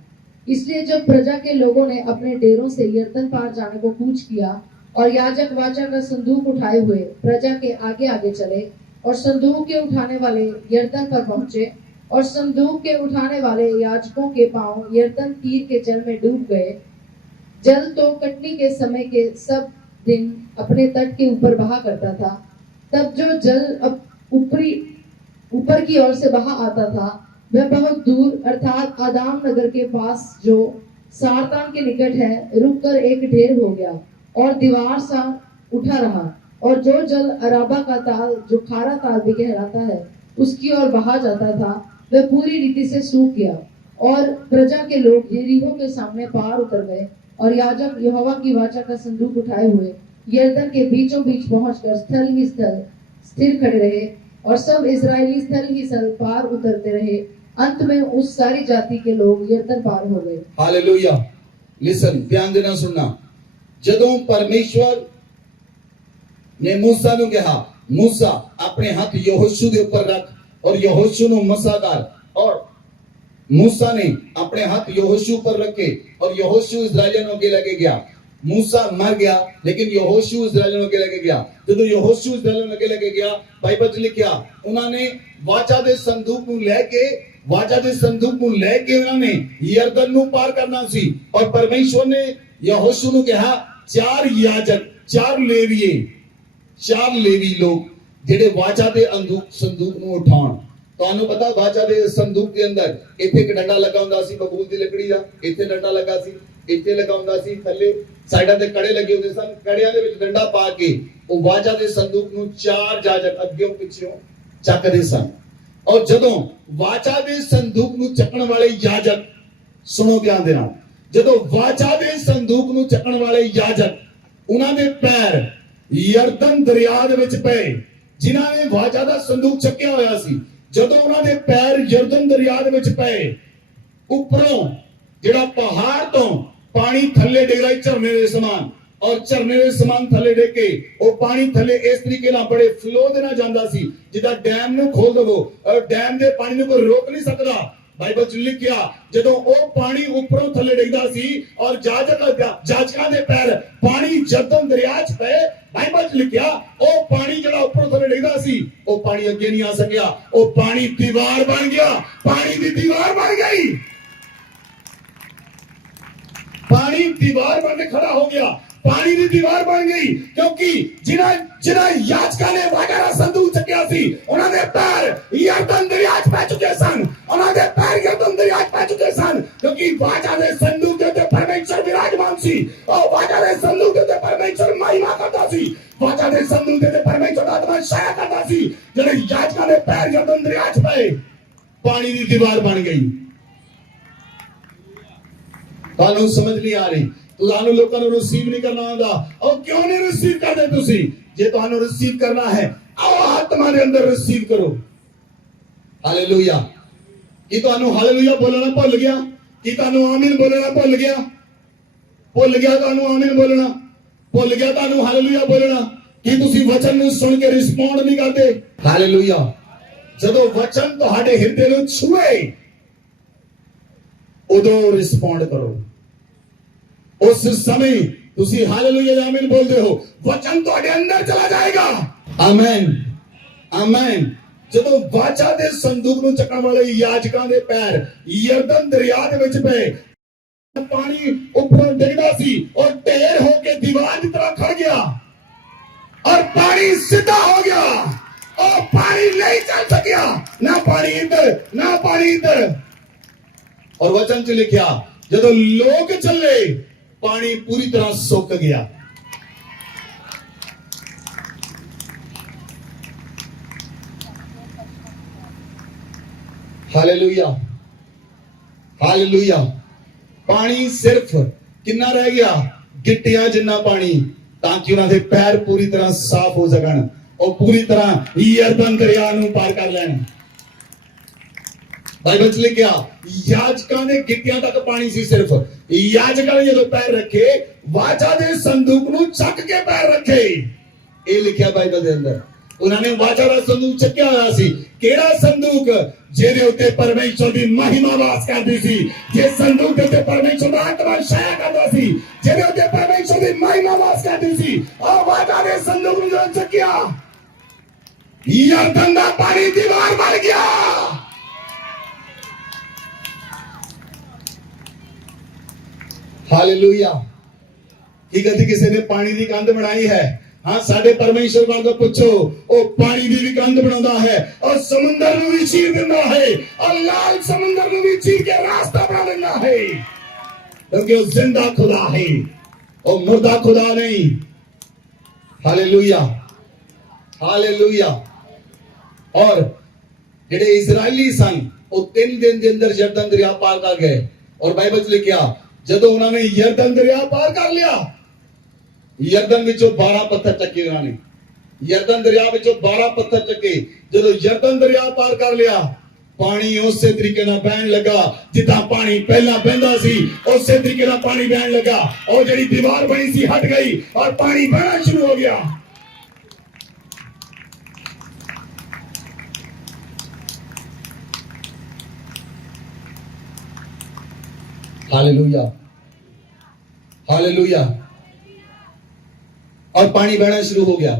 इसलिए जब प्रजा के लोगों ने अपने डेरों से यरदन पार जाने को कूच किया और याजक वाचा का संदूक उठाए हुए प्रजा के आगे आगे चले और संदूक के उठाने वाले यरदन पर पहुंचे और संदूक के उठाने वाले याजकों के पांव यरदन तीर के जल में डूब गए। जल तो कटनी के समय के सब दिन अपने तट के ऊपर बहा करता था। तब जो जल अब ऊपर की ओर से बहा आता था वह बहुत दूर अर्थात आदाम नगर के पास जो सारतान के निकट है रुककर एक ढेर हो गया और दीवार सा उठा रहा। और जो जल अराबा का ताल जो खारा ताल भी कहलाता है उसकी ओर बहा जाता था वह पूरी रीति से सूख गया। और प्रजा के लोग यरीहो के सामने पार उतर गए और याजक यहोवा की वाचा का संदूक उठाए हुए यरदन के बीचों बीच पहुंचकर स्थल ही स्थल स्थिर खड़े रहे और सब इजरायली स्थल ही स्थल पार उतरते रहे। अंत में उस सारी जाति के लोग यरदन पार हो गए। हालेलुया। लिसन, ध्यान देना सुनना। जदों परमेश्वर ने मूसा ਨੂੰ ਕਿਹਾ मूसा अपने हाथ यहोशू ਦੇ ਉੱਪਰ ਰੱਖ और यहोशू ਨੂੰ मसा कर, और मूसा ने अपने हाथ यहोशू पर रखे और यहोशू इस्राएलियों के लगे गया। मूसा मर गया लेकिन यहोशू इस्राएलियों के लगे गया। ਜਦੋਂ यहोशू इस्राएलियों के लगे गया, ਬਾਈਬਲ ਚ ਲਿਖਿਆ ਉਹਨਾਂ ਨੇ ਵਾਚਾ ਦੇ ਸੰਦੂਕ ਨੂੰ ਲੈ ਕੇ ਉਹਨਾਂ ਨੇ ਯਰਦਨ ਨੂੰ ਪਾਰ ਕਰਨਾ ਸੀ, और परमेश्वर ने यहोशू ਨੂੰ ਕਿਹਾ ਚਾਰ याजक, चार लेवी लोग ਜਿਹੜੇ ਵਾਚਾ ਦੇ ਸੰਦੂਕ ਨੂੰ ਉਠਾਉਣ। ਤੁਹਾਨੂੰ ਪਤਾ ਵਾਚਾ ਦੇ ਸੰਦੂਕ ਦੇ ਅੰਦਰ ਇੱਥੇ ਇੱਕ ਡੰਡਾ ਲੱਗਾ ਹੁੰਦਾ ਸੀ ਬਬੂਲ ਦੀ ਲੱਕੜੀ ਦਾ, ਇੱਥੇ ਡੰਡਾ ਲੱਗਾ ਸੀ, ਇੱਥੇ ਲੱਗਾ ਹੁੰਦਾ ਸੀ, ਥੱਲੇ ਸਾਈਡਾਂ ਤੇ ਕੜੇ ਲੱਗੇ ਹੁੰਦੇ ਸਨ। ਕੜਿਆਂ ਦੇ ਵਿੱਚ ਡੰਡਾ ਪਾ ਕੇ ਉਹ ਵਾਚਾ ਦੇ ਸੰਦੂਕ ਨੂੰ ਚਾਰ याजक ਅੱਗਿਓਂ ਪਿੱਛੋਂ ਚੱਕਦੇ ਸਨ। ਔਰ ਜਦੋਂ ਵਾਚਾ ਦੇ ਸੰਦੂਕ ਨੂੰ ਚੱਕਣ ਵਾਲੇ याजक, ਸੁਣੋ ਧਿਆਨ ਦੇ ਨਾਲ, ਜਦੋਂ ਵਾਚਾ ਦੇ ਸੰਦੂਕ ਨੂੰ ਚੱਕਣ ਵਾਲੇ याजक ਉਹਨਾਂ ਦੇ ਪੈਰ ਯਰਦਨ ਦਰਿਆ ਦੇ ਵਿੱਚ ਪਏ, ਜਿਨ੍ਹਾਂ ਨੇ ਵਾਚਾ ਦਾ ਸੰਦੂਕ ਚੱਕਿਆ ਹੋਇਆ ਸੀ, ਜਦੋਂ ਉਹਨਾਂ ਦੇ ਪੈਰ ਯਰਦਨ ਦਰਿਆ ਦੇ ਵਿੱਚ ਪਏ, ਉੱਪਰੋਂ ਜਿਹੜਾ ਪਹਾੜ ਤੋਂ ਪਾਣੀ ਥੱਲੇ ਡਿੱਗਦਾ ਝਰਨੇ ਦੇ ਸਮਾਨ, ਔਰ ਝਰਨੇ ਦੇ ਸਮਾਨ ਥੱਲੇ ਡਿੱਗ ਕੇ ਉਹ ਪਾਣੀ ਥੱਲੇ ਇਸ ਤਰੀਕੇ ਨਾਲ ਬੜੇ ਫਲੋ ਦੇ ਨਾਲ ਜਾਂਦਾ ਸੀ ਜਿੱਦਾਂ ਡੈਮ ਨੂੰ ਖੋਲ ਦਵੋ, ਡੈਮ ਦੇ ਪਾਣੀ ਨੂੰ ਕੋਈ ਰੋਕ ਨਹੀਂ ਸਕਦਾ। ਬਾਈਬਲ ਚ ਲਿਖਿਆ ਜਦੋਂ ਉਹ ਪਾਣੀ ਉੱਪਰੋਂ ਥੱਲੇ ਡਿੱਗਦਾ ਸੀ ਔਰ ਜਾਜਕਾਂ ਦੇ ਪੈਰ ਪਾਣੀ ਯਰਦਨ ਦਰਿਆ ਚ ਪਏ, ਬਾਈਬਲ ਚ ਲਿਖਿਆ ਉਹ ਪਾਣੀ ਜਿਹੜਾ ਉੱਪਰੋਂ ਥੱਲੇ ਡਿੱਗਦਾ ਸੀ ਉਹ ਪਾਣੀ ਅੱਗੇ ਨਹੀਂ ਆ ਸਕਿਆ, ਉਹ ਪਾਣੀ ਦੀਵਾਰ ਬਣ ਗਿਆ, ਪਾਣੀ ਦੀ ਦੀਵਾਰ ਬਣ ਗਈ, ਪਾਣੀ ਦੀਵਾਰ ਬਣ ਕੇ ਖੜਾ ਹੋ ਗਿਆ, पानी की दीवार बन गई, क्योंकि जिन्हां याजकां ने वाचा दा संदूक चुकिया सी उन्होंने पैर यरदन दरिया च पै चुके सन, उन्होंने पैर यरदन दरिया च पै चुके सन, क्योंकि वाचा दे संदूक दे उत्ते परमेश्वर विराजमान सी, और वाचा दे संदूक दे उत्ते परमेश्वर महिमा करता सी, वाचा दे संदूक दे उत्ते परमेश्वर आत्मा छाया करता सी। जिहड़े याजकां ने पैर यरदन दरिया च पए, पानी की दीवार बन गई। ਤੁਹਾਨੂੰ ਸਮਝ ਨਹੀਂ ਆ ਰਹੀ, ਤੁਹਾਨੂੰ ਲੋਕਾਂ ਨੂੰ ਰਿਸੀਵ ਨਹੀਂ ਕਰਨਾ ਆਉਂਦਾ। ਉਹ ਕਿਉਂ ਨਹੀਂ ਰਿਸੀਵ ਕਰਦੇ ਤੁਸੀਂ? ਜੇ ਤੁਹਾਨੂੰ ਰਿਸੀਵ ਕਰਨਾ ਹੈ ਆਓ ਆਤਮਾ ਦੇ ਅੰਦਰ ਰਿਸੀਵ ਕਰੋ। ਹਾਲੇਲੂਇਆ। ਕੀ ਤੁਹਾਨੂੰ ਹਾਲੇਲੂਇਆ ਬੋਲਣਾ ਭੁੱਲ ਗਿਆ? ਕੀ ਤੁਹਾਨੂੰ ਆਮੀਨ ਬੋਲਣਾ ਭੁੱਲ ਗਿਆ? ਤੁਹਾਨੂੰ ਆਮੀਨ ਬੋਲਣਾ ਭੁੱਲ ਗਿਆ? ਤੁਹਾਨੂੰ ਹਾਲੇਲੂਇਆ ਬੋਲਣਾ? ਕੀ ਤੁਸੀਂ ਵਚਨ ਨੂੰ ਸੁਣ ਕੇ ਰਿਸਪੌਂਡ ਨਹੀਂ ਕਰਦੇ? ਹਾਲੇਲੂਇਆ। ਜਦੋਂ ਵਚਨ ਤੁਹਾਡੇ ਹਿਰਦੇ ਨੂੰ ਛੂਏ ਉਦੋਂ ਰਿਸਪੌਂਡ ਕਰੋ। उस समय तुसी हालेलुया आमीन बोलते हो, वचन ਤੁਹਾਡੇ ਅੰਦਰ ਚਲਾ ਜਾਏਗਾ। Amen amen. ਜਦੋਂ ਵਾਚਾ ਦੇ ਸੰਦੂਕ ਨੂੰ ਚੱਕਣ ਵਾਲੇ ਯਾਜਕਾਂ ਦੇ ਪੈਰ ਯਰਦਨ ਦਰਿਆ ਦੇ ਵਿੱਚ ਪਏ, ਪਾਣੀ ਉੱਪਰੋਂ ਡਿੱਗਦਾ ਸੀ ਔਰ ਢੇਰ ਹੋ ਕੇ ਦੀਵਾਰ ਦੀ ਤਰ੍ਹਾਂ ਖੜ ਗਿਆ और पानी सीधा हो गया और पानी नहीं चल सकिया, ना पानी इधर ना पानी इधर। और वचन च लिखा ਜਦੋਂ ਲੋਕ ਚੱਲੇ पानी पूरी तरह सुक गया। Hallelujah hallelujah. पानी सिर्फ कितना रह गया? गिट्टियां जिन्ना पानी, ताकि उन्होंने पैर पूरी तरह साफ हो सकन और पूरी तरह यरदन दरिया नूं पार कर लैन। बाइबल च लिखिया याजकां ने गिट्टियां तक पानी सी, सिर्फ याजकां ने जो पैर रखे वाचा दे संदूक नूं चक के पैर रखे। ये लिखिया बाइबल दे अंदर। उन्होंने वाचा दा संदूक चक्या होया सी। केड़ा संदूक? जेदे उत्ते परमेश्वर दी महिमा वास करदी सी, जे संदूक दे उत्ते परमेश्वर दा आत्मा छाया करदा सी, जेदे उत्ते परमेश्वर दी महिमा वास करदी सी। और वाचा दे संदूक नूं चक्या, यरदन दा पानी दीवार बन गया। हालेलुया। की कदी किसी ने पानी की कंध बनाई है? हाँ, साडे परमेश्वर वालों पूछो, वो पानी की भी कंध बनाता है और समुद्र में भी चीर देता है और लाल समुद्र में भी चीर के रास्ता बना देता है, क्योंकि वो जिंदा खुदा है, वो मुर्दा खुदा नहीं। Hallelujah hallelujah. और जेडे इजरायली सन वो 3 दिन के अंदर यरदन दरिया पार कर गए। और बाइबल च लिखिया ਜਦੋਂ ਉਹਨਾਂ ਨੇ ਯਰਦਨ ਦਰਿਆ ਪਾਰ ਕਰ ਲਿਆ, ਯਰਦਨ ਵਿੱਚੋਂ 12 ਪੱਥਰ ਚੱਕੇ ਉਹਨਾਂ ਨੇ, ਯਰਦਨ ਦਰਿਆ ਵਿੱਚੋਂ 12 ਪੱਥਰ ਚੱਕੇ। ਜਦੋਂ ਯਰਦਨ ਦਰਿਆ ਪਾਰ ਕਰ ਲਿਆ, ਪਾਣੀ ਉਸੇ ਤਰੀਕੇ ਨਾਲ ਬਹਿਣ ਲੱਗਾ ਜਿੱਦਾਂ ਪਾਣੀ ਪਹਿਲਾਂ ਬਹਿੰਦਾ ਸੀ। ਉਸੇ ਤਰੀਕੇ ਨਾਲ ਪਾਣੀ ਬਹਿਣ ਲੱਗਾ। ਉਹ ਜਿਹੜੀ ਦੀਵਾਰ ਬਣੀ ਸੀ ਹਟ ਗਈ ਔਰ ਪਾਣੀ ਬਹਿਣਾ ਸ਼ੁਰੂ ਹੋ ਗਿਆ। Hallelujah, hallelujah. और पानी बहना शुरू हो गया।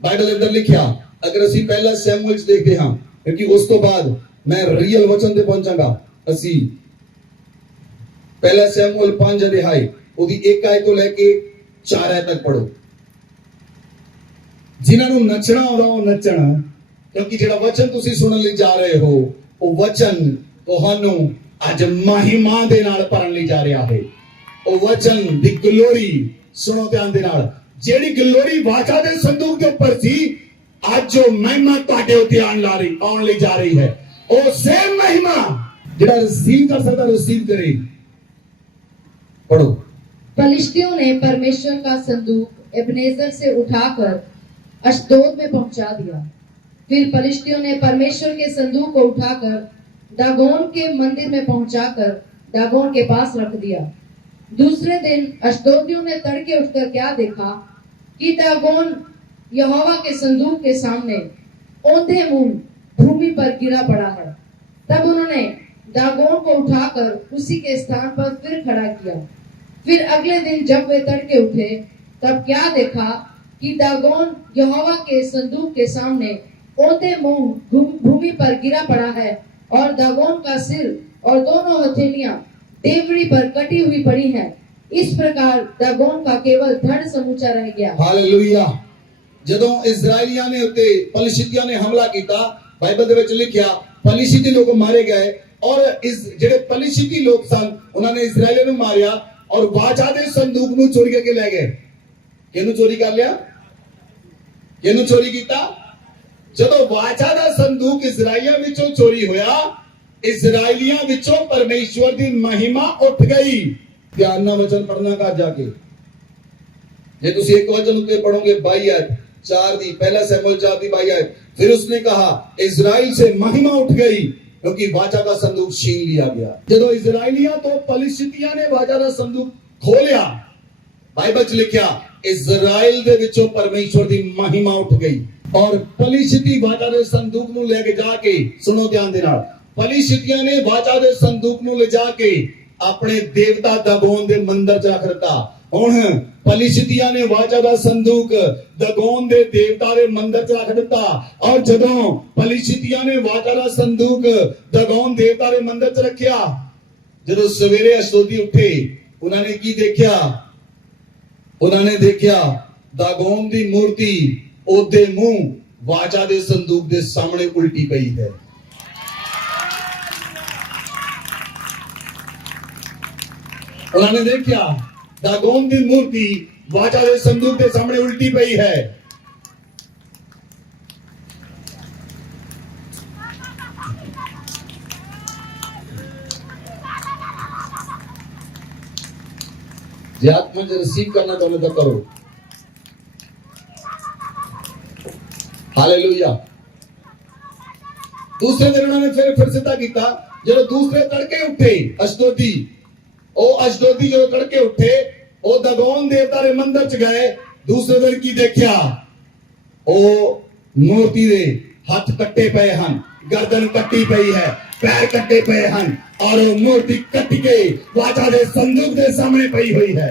बाइबल अंदर लिखा, अगर ਅਸੀਂ ਪਹਿਲਾ ਸੈਮੂਅਲ ਚ ਦੇਖਦੇ ਹਾਂ, क्योंकि ਉਸ ਤੋਂ ਬਾਅਦ ਮੈਂ ਰੀਅਲ ਵਚਨ ਤੇ ਪਹੁੰਚਾਂਗਾ। ਅਸੀਂ ਪਹਿਲਾ ਸੈਮੂਅਲ 5 ਅਧਿਆਇ ਉਹਦੀ 1 ਆਇਤ ਤੋਂ ਲੈ ਕੇ 4 ਆਇਤ ਤੱਕ ਪੜੋ। ਜਿਨ੍ਹਾਂ ਨੂੰ ਨੱਚਣਾ ਆਉਂਦਾ ਉਹ ਨੱਚਣ, ਕਿਉਂਕਿ ਜਿਹੜਾ ਵਚਨ ਤੁਸੀਂ ਸੁਣਨ ਲਈ ਜਾ ਰਹੇ ਹੋ ਉਹ ਵਚਨ ਤੁਹਾਨੂੰ ਅੱਜ ਮਹਿਮਾ ਦੇ ਨਾਲ ਭਰਨ ਲਈ ਜਾ ਰਿਹਾ ਹੈ। ਉਹ ਵਚਨ ਦੀ ਗਲੋਰੀ ਸੁਣੋ ਧਿਆਨ ਦੇ ਨਾਲ। ਜਿਹੜੀ ਗਲੋਰੀ ਵਾਚਾ ਦੇ ਸੰਦੂਕ ਦੇ ਉੱਪਰ ਸੀ, ਅੱਜ ਉਹ ਮਹਿਮਾ ਤੁਹਾਡੇ ਉੱਤੇ ਆਉਣ ਲਈ ਜਾ ਰਹੀ ਹੈ। ਉਹ ਸੇਮ ਮਹਿਮਾ ਜਿਹੜਾ ਰਿਸੀਵ ਕਰ ਸਕਦਾ रिसीव करे। पढ़ो। फलिश्तियों ने परमेश्वर का संदूक एबनेजर से उठाकर अश्दोद में पहुंचा दिया। फिर फलिश्तियों ने परमेश्वर के संदूक को उठाकर दागोन के मंदिर में पहुंचाकर दागोन के पास रख दिया। दूसरे दिन अश्दोदियों ने तड़के उठकर क्या देखा कि दागोन यहोवा के संदूक के सामने औंधे मुंह भूमि पर गिरा पड़ा है। तब उन्होंने दागोन को उठाकर उसी के स्थान पर फिर खड़ा किया। फिर अगले दिन जब वे तड़के उठे तब क्या देखा कि दागोन यहोवा के संदूक के सामने औंधे मुंह भूमि पर गिरा पड़ा है और दागोन का सिर और दोनों हथेलियां देवड़ी पर कटी हुई पड़ी हैं। इस प्रकार दागोन का केवल धड़ समूचा रह गया। हालेलुया। ਜਦੋਂ ਇਜ਼ਰਾਈਲੀਆਂ ਨੇ ਉੱਤੇ ਫਲਿਸ਼ਤੀਆਂ ਨੇ ਹਮਲਾ ਕੀਤਾ, ਬਾਈਬਲ ਦੇ ਵਿੱਚ ਲਿਖਿਆ ਫਲਿਸ਼ਤੀ ਲੋਕ ਮਾਰੇ ਗਏ ਔਰ ਇਸ ਜਿਹੜੇ ਫਲਿਸ਼ਤੀ ਲੋਕ ਸਨ ਉਹਨਾਂ ਨੇ ਇਜ਼ਰਾਈਲੀਆਂ ਨੂੰ ਮਾਰਿਆ ਔਰ ਵਾਚਾ ਦੇ ਸੰਦੂਕ ਨੂੰ ਚੋਰੀ ਕਰਕੇ ਲੈ ਗਏ। ਕਿਹਨੂੰ ਚੋਰੀ ਕਰ ਲਿਆ? ਕਿਹਨੂੰ ਚੋਰੀ ਕੀਤਾ? ਜਦੋਂ ਵਾਚਾ ਦਾ ਸੰਦੂਕ ਇਜ਼ਰਾਈਲੀਆਂ ਵਿੱਚੋਂ ਚੋਰੀ ਹੋਇਆ, ਇਜ਼ਰਾਈਲੀਆਂ ਵਿੱਚੋਂ ਪਰਮੇਸ਼ਵਰ ਦੀ ਮਹਿਮਾ ਉੱਠ ਗਈ। ਧਿਆਨ ਨਾਲ ਵਚਨ ਪੜਨਾ ਘਰ ਜਾ ਕੇ। ਜੇ ਤੁਸੀਂ ਇੱਕ ਵਚਨ ਉੱਤੇ ਪੜੋਗੇ 22 ਆਇਤ 4 ਦੀ, ਪਹਿਲਾ ਸੈਮੂਅਲ 4 ਦੀ 22 आयत। फिर उसने कहा इजराइल से महिमा उठ गई क्योंकि वाचा का संदूक छीन लिया गया। जब इजराइलियां तो फलिश्तियां ने वाचा का संदूक खोलिया, बाइबल च लिखा इजराइल दे विचों परमेश्वर दी महिमा उठ गई और फलिश्ती वाचा दे संदूक ਨੂੰ ਲੈ ਕੇ ਜਾ ਕੇ, सुनो ध्यान दे नाल, फलिश्तियां ने वाचा दे संदूक ਨੂੰ ਲੈ ਜਾ ਕੇ ਆਪਣੇ ਦੇਵਤਾ ਦਾਗੋਨ ਦੇ ਮੰਦਰ 'ਚ ਰੱਖ ਦਿੱਤਾ। ਹੁਣ फलिश्तियां ने वाचा का संदूक दागोन दे देवता दे मंदिर च रख दिता और जदों फलिश्तियां ने वाचा का संदूक दागोन देवता दे मंदिर च रखिया, जदों सवेरे अशदोदी उठे उन्होंने की देखा? उन्होंने देखा दागोन दी मूर्ति ओदे मुंह वाचा दे संदूक दे सामने उल्टी पई है। उन्होंने देखा दागोन की मूर्ति वाचा के संदूक के सामने उल्टी पई है। जे आत्मा से रिसीव करना तो तो करो। हालेलुया। दूसरे दिन उन्होंने फिर सिद्धा किया। जब दूसरे तड़के उठे अशदोदी, अशदोदी जो तड़के उठे ओ दागोन देवता के मंदिर च गए। दूसरे दिन की देखा? ओ मूर्ति दे हाथ कट्टे पे हैं, गर्दन कट्टी पई है, पैर कट्टे पे हैं और मूर्ति कट के वाचा दे संदूक दे सामने पई हुई है।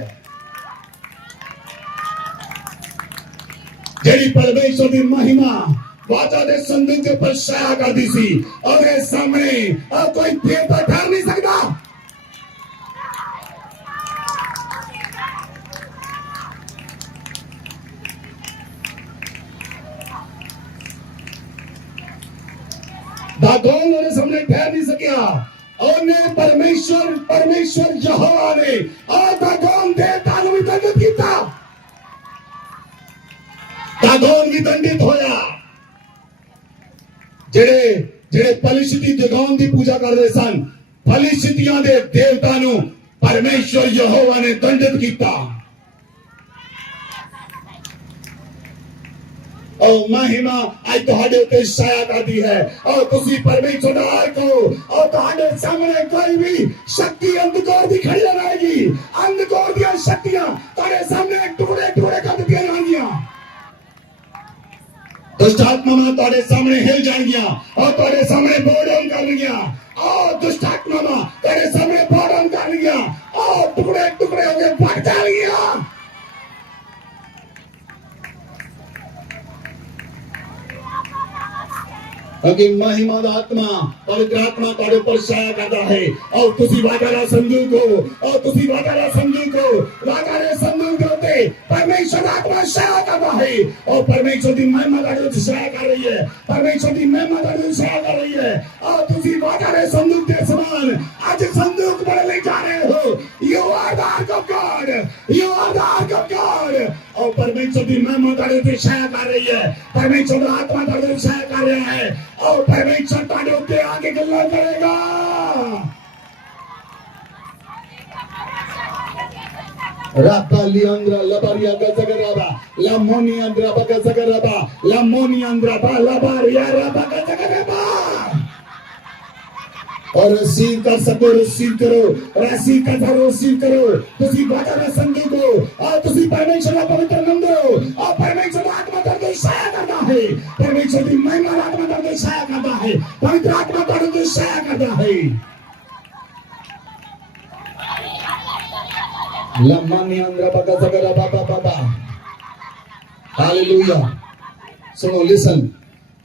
जेड़ी परमेश्वर की महिमा वाचा दे संदूक के ऊपर छाया करती सी और सामने अब कोई देवता ठहर नहीं सकता। दागोन उन्हें सामने ठहर नहीं सकिया और परमेश्वर यहोवा ने दागोन देवता को भी दंडित किया। दागोन भी दंडित होया। जेड़े फलिश्ती दागोन की पूजा करते सन, फलिश्तियां दे देवता नु परमेश्वर यहोवा ने दंडित किया। और महिमा आज तुहाडे उत्ते छाया करती है और तुसी परमेश्वर दा आर को और तुहाडे सामने कोई भी शक्ति अंधकार दी खड़ी ना रहेगी। अंधकार दी शक्तियां तुहाडे सामने टुकड़े टुकड़े कर दित्तियां जाणगियां। दुष्ट आत्मा में तुहाडे सामने हिल जाणगियां और तुहाडे सामने बोल डाउन करनगियां और दुष्ट आत्मा में तुहाडे सामने बोल डाउन करनगियां और टुकड़े टुकड़े होके फट जाणगियां। क्योंकि महिमा दा आत्मा पवित्र आत्मा तुहाडे ऊपर छाया करता है और तुसी वादा संदूक हो और तुसी वादा संदूक हो। वादा संदूक दे उत्ते परमेश्वर दा आत्मा छाया करता है और परमेश्वर दी महिमा तुहाडे उत्ते छाया कर रही है। परमेश्वर दी महिमा तुहाडे उत्ते छाया कर रही है और तुसी वादा संदूक दे समान आज संदूक बड़े जा रहे हो। You are the ark of God, you are the ark of God और परमेश्वर दी महिमा तुहाडे उत्ते छाया कर रही है। परमेश्वर दा आत्मा तुहाडे उत्ते छाया कर रहा है और परमेश्वर तुहाडे उत्ते आके गल्लां करेगा। Rapa liandra labaria gazagaraba lamoniandra bagazagaraba lamoniandra labaria raba gazagaraba और रिसीव कर सको रिसीव करो रिसीव कर रिसीव करो। तुसी वादा दा संदूक हो और तुसी परमेश्वर दा पवित्र मंदिर हो और परमेश्वर दा आत्मा तुहाडे छाया करता है। परमेश्वर दी महिमा दा आत्मा तुहाडे छाया करता है। पवित्र आत्मा तुहाडे छाया करता है। लम्मानी अंद्रा बगा जगरा बाबा बाबा हालेलुया। सुनो लिसन,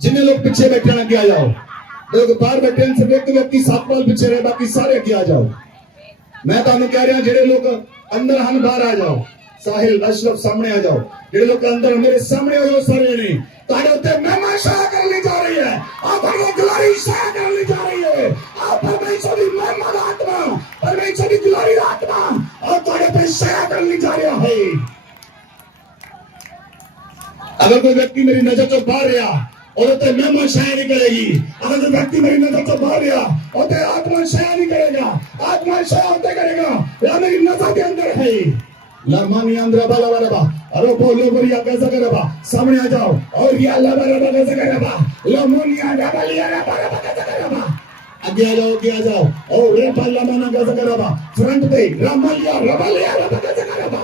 जिन्हें लोग पीछे बैठे ना आगे आ जाओ। लोग बाहर बैठे हैं सिर्फ एक व्यक्ति 7 साल पीछे रहे, बाकी सारे आगे आ जाओ। मैं तुहानू कह रहा जेड़े लोग अंदर हन बाहर आ जाओ। साहिल अशरफ सामने आ जाओ। जेड़े लोग अंदर मेरे सामने आ जाओ सारे ने। तुहाडे उत्ते महिमा छाया करनी जा रही है और तुहाडी ग्लोरी छाया करनी जा रही है और परमेश्वर दी महिमा दा आत्मा परमेश्वर दी ग्लोरी दा आत्मा और तुहाडे पे छाया करनी जा रहा है। अगर कोई व्यक्ति मेरी नजर तो बाहर रहा और उत्ते महिमा छाया नहीं करेगी। अगर कोई व्यक्ति मेरी नजर तो बाहर रहा और ते आत्मा छाया नहीं करेगा, आत्मा छाया होते करेगा या मेरी नजर के अंदर है। लरमानी अंदर बाला बाला अरे बोलो बोलिया कैसा करबा सामने आ जाओ और या ला बाला कैसा करबा लमोनिया डबलिया रा बाला कैसा करबा आगे आ जाओ और रे पाला माना कैसा करबा फ्रंट पे रमलिया रबलिया रा कैसा करबा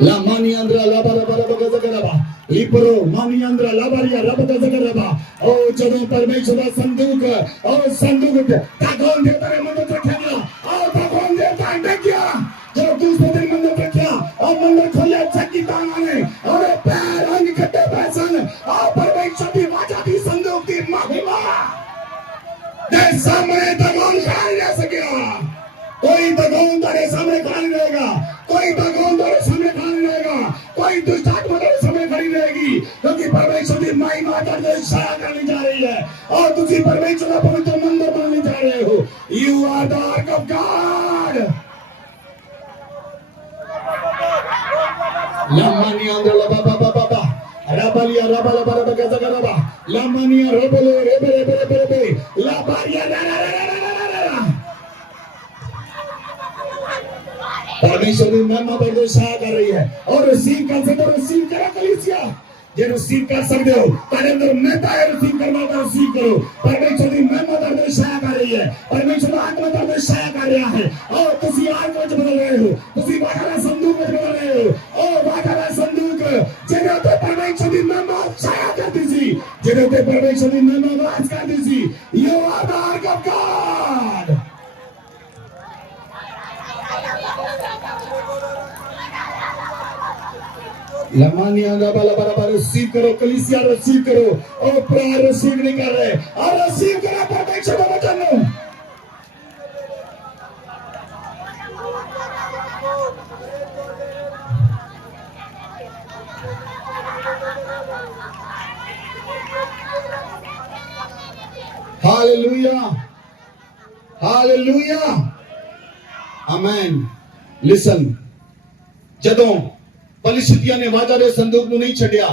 ला मानी अंदर ला बाला कैसा करबा लिपरो मानी अंदर ला बालिया रा कैसा करबा ओ जदों परमेश्वर दा संदूक और संदूक तागोन दे तेरे मन में रखिया और तागोन दे तांडे किया जो दूसरे दिन मंदिर रखा और मंदिर खोले चक्की तांगाने और पैर अंग कटे पैसन और परमेश्वर की वाचा की संदूक की महिमा दे सामने तगोन खड़ा नहीं रह सकेगा। कोई तगोन तेरे सामने खड़ा नहीं रहेगा, कोई तगोन तेरे सामने खड़ा नहीं रहेगा, कोई दुष्ट आत्मा तेरे सामने खड़ी रहेगी क्योंकि परमेश्वर की महिमा तेरे छाया करनी जा रही है और तुसी परमेश्वर का पवित्र मंदिर बनने जा रहे हो। You are the ark of God. Lamani andra la baba baba baba rabalia rabala baba gaza garaba lamani rebele rebele la baria ra ra ra ra परमेश्वर की महिमा बढ़ते छाया कर रही है और रिसीव कर सकते हो। रिसीव करो कलीसिया जे रिसीव कर सकते हो तेरे अंदर महत्ता है रिसीव करना तो रिसीव करो। परमेश्वर की महिमा बढ़ते छाया कर रही है, परमेश्वर आत्मा बढ़ते छाया कर रहा है और तुसी आत्मा में बदल रहे हो, तुसी वादा संदूक में बदल रहे हो और वादा संदूक जेने पे परमेश्वर की महिमा छाया करती थी, जेने पे परमेश्वर की महिमा वास करती थी। You are the ark of God. लमानिया बाला बाला रिसीव करो कलीसिया रिसीव करो और प्रेयर रिसीव नहीं कर रहे और रिसीव करा परमेश्वर का वचन। Hallelujah hallelujah amen. लिसन, जदों पलिशितिया ने वादा दे संदूक ਨੂੰ नहीं ਛੱਡਿਆ,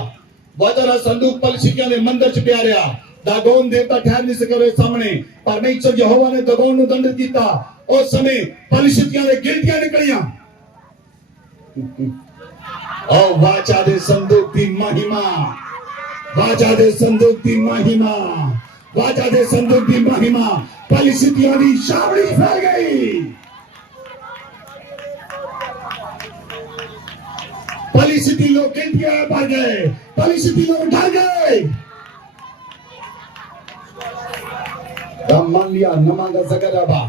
वादा ਦਾ संदूक पलिशितिया ने मंदिर ਚ ਪਿਆ ਰਿਹਾ। दागोन देवता ठहर नहीं सके ਉਹਦੇ ਸਾਹਮਣੇ। परमेश्वर यहोवा ने दागोन ਨੂੰ दंड ਕੀਤਾ। उस समय पलिशितिया ने गिनतियां निकलियां और वाचा दे संदूक दी महिमा, वाचा दे संदूक दी महिमा, वाचा दे संदूक दी महिमा। परिस्थितियों की छावनी फैल गई, परिस्थिति लोग गिनतियां बढ़ गए, परिस्थिति लोग डर गए। मान लिया नमागा जगरबा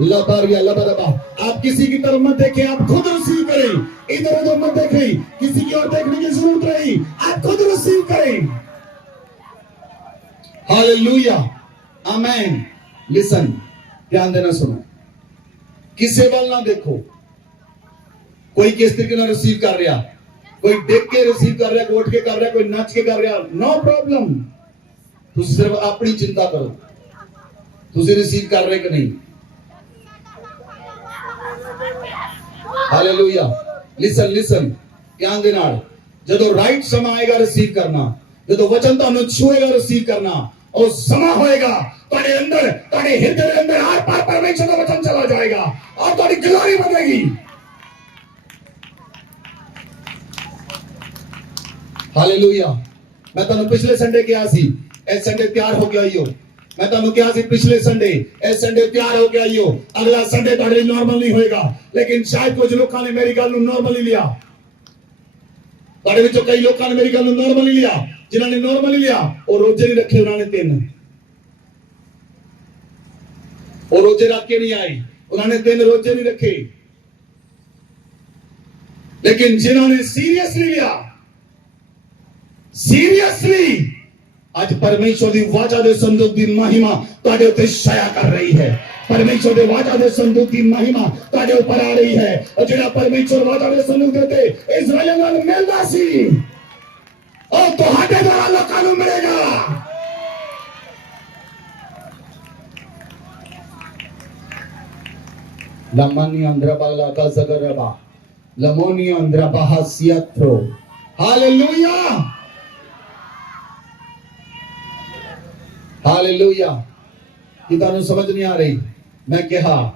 लबरिया लबरबा। आप किसी की तरफ मत देखें, आप खुद रिसीव करें। इधर उधर मत देखें, किसी की ओर देखने की जरूरत नहीं, आप खुद रिसीव करें। हालेलुया, आमेन। लिसन, ध्यान देना, सुनो। किसे वाल ना देखो, कोई किस तरीके ना रिसीव कर रहा, कोई देख के रिसीव कर रहा, कोई उठ के कर रहा, कोई नाच के कर रहा, नो प्रॉब्लम। तुम सिर्फ अपनी चिंता करो, तुझे रिसीव कर रहे कि नहीं। हालेलुया। लिसन लिसन, ध्यान देना। जो राइट समय आएगा रिसीव करना, जो वचन तुहानू छुएगा रिसीव करना, और समय होएगा तुम्हारे अंदर, तुम्हारे हृदय के अंदर आर पार परमेश्वर का वचन चला जाएगा और तुम्हारी ग्लोरी बढ़ेगी। हालेलुया। मैं तुहानू पिछले संडे क्या सी, इस संडे तैयार हो गया हो। मैं तुहानू क्या सी पिछले संडे, इस संडे तैयार हो गया हो। अगला संडे तुहाडे नॉर्मल नहीं होएगा, लेकिन शायद कुछ लोगों ने मेरी गल नू नॉर्मली लिया। तुहाडे विचों कई लोगों ने मेरी गल नू नॉर्मली लिया। जिन्होंने नॉर्मली लिया और रोजे नहीं रखे, उन्होंने 3 और रोजे रख के नहीं आए, उन्होंने 3 रोजे नहीं रखे। लेकिन जिन्होंने सीरियसली लिया, सीरियसली, आज परमेश्वर की वाचा दे संदूक की महिमा तुहाडे उत्ते छाया कर रही है। परमेश्वर दे वाचा दे संदूक की महिमा तुहाडे ऊपर आ रही है। और जेड़ा परमेश्वर वाचा दे संदूक देते इस्राएल नाल मिलदा सी, और तुहाडे द्वारा लोकां नूं मिलेगा। लमनी अंद्रबाला का जगरबा, लमोनी अंद्रबाहा सियत्रो। Hallelujah, hallelujah. कि तुहानू समझ नहीं आ रही। मैं कहा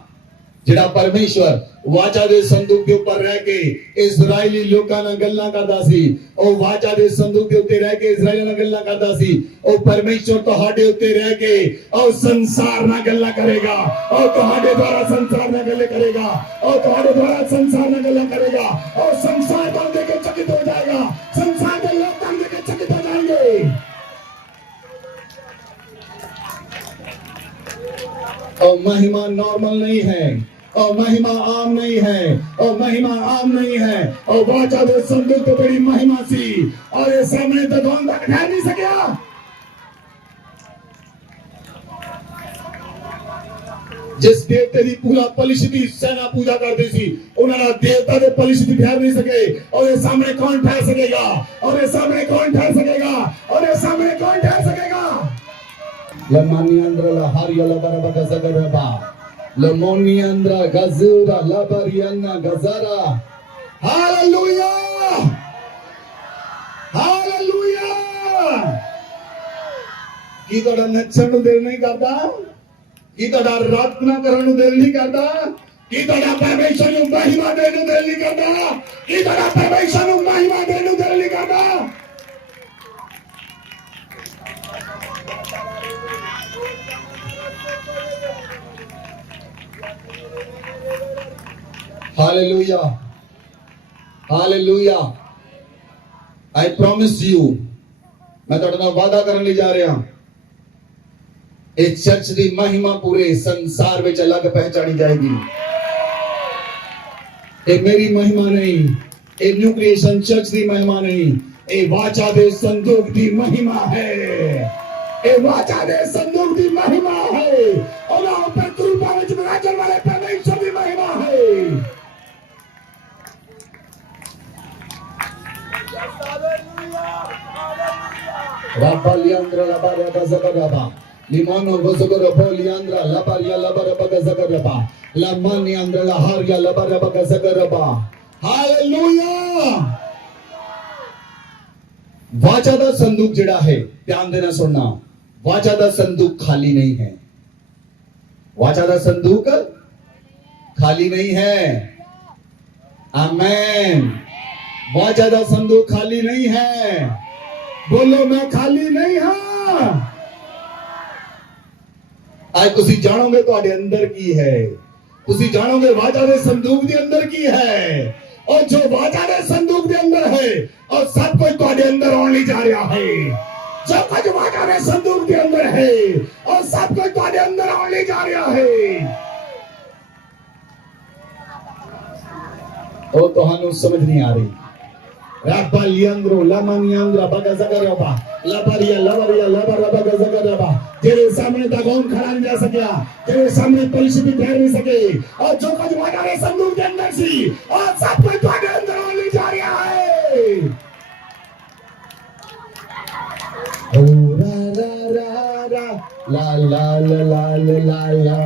जिहड़ा परमेश्वर वाचा दे संदूक के ऊपर रह के इजरायली लोकां नाल गल्लां करदा सी, ओ वाचा दे संदूक के उत्ते रह के इजराइल नाल गल्लां करदा सी, ओ परमेश्वर तुहाडे उत्ते रह के और संसार नाल गल्लां करेगा, और तुहाडे द्वारा संसार नाल गल्लां करेगा, और तुहाडे द्वारा संसार नाल गल्लां करेगा, और संसार को देख के चकित हो जाएगा, संसार के लोग को देख के चकित हो जाएंगे। और महिमा नॉर्मल नहीं है, और महिमा आम नहीं है, और महिमा आम नहीं है। और वाचा दे संदूक तो बड़ी महिमा सी, और ये सामने तो कौन तक ठहर नहीं सकिया। जिस देवते की पूरा पलिशती सेना पूजा करती थी, उन्होंने देवता के पलिशती ठहर नहीं सके। और ये सामने कौन ठहर सकेगा, और ये सामने कौन ठहर सकेगा, और ये सामने कौन ठहर सकेगा। लमानियंद्र लहरिया लबरबा गजगरबा, लमोनियंद्र गजुरा लबरियन्ना गजरा। Hallelujah, hallelujah. की तोड़ा नचन नूं दिल नहीं करदा, की तोड़ा प्रार्थना करन नूं दिल नहीं करदा, की तोड़ा परमेश्वर नूं महिमा देण नूं दिल नहीं करदा, की तोड़ा परमेश्वर नूं महिमा देण नूं दिल नहीं करदा। Hallelujah, Hallelujah. I promise you, मैं तुहाडे नाल वादा करन लई जा रहा, इस चर्च की महिमा पूरे संसार में अलग पहचानी जाएगी। ये मेरी महिमा नहीं, ये न्यू क्रिएशन चर्च की महिमा नहीं, ये वाचा दे संदूक की महिमा है, ये वाचा दे संदूक की महिमा है, और ऊपर कृपा विच विराजन वाले परमेश्वर की महिमा है। Rabaliandra labara gazagaraba, limono gozogarabo liandra labaria labara bagazagaraba, lamani andra laharia labara bagazagaraba. Hallelujah. वाचा दा संदूक जिड़ा है, ध्यान देना सुनना, वाचा दा संदूक खाली नहीं है। वाचा दा संदूक खाली नहीं है। आमेन। वाचा दा संदूक खाली नहीं है। बोलो मैं खाली नहीं हाँ। आज तुसी जानोगे ਤੁਹਾਡੇ अंदर की है। तुसी जानोगे वाचा दे संदूक दे अंदर की है। और जो वाचा दे संदूक दे अंदर है और सब कुछ ਤੁਹਾਡੇ अंदर आने जा रहा है। जो कुछ वाचा दे संदूक दे अंदर है और सब कुछ ਤੁਹਾਡੇ अंदर आने जा रहा है। ओ ਤੁਹਾਨੂੰ समझ नहीं आ रही। Rabba Leandro, Lama Leandro, Bagazagaraba, Labaria, Lavaria, Labara, Bagazagaraba, तेरे सामने दागोन खड़ा नहीं जा सका, तेरे सामने पुलिस भी ठहर नहीं सके, और जो कुछ हमारे संदूक के अंदर सी, और सब कुछ तुम्हारे अंदर आने जा रहा है। ओ रा रा रा रा, ला ला ला ला ला ला,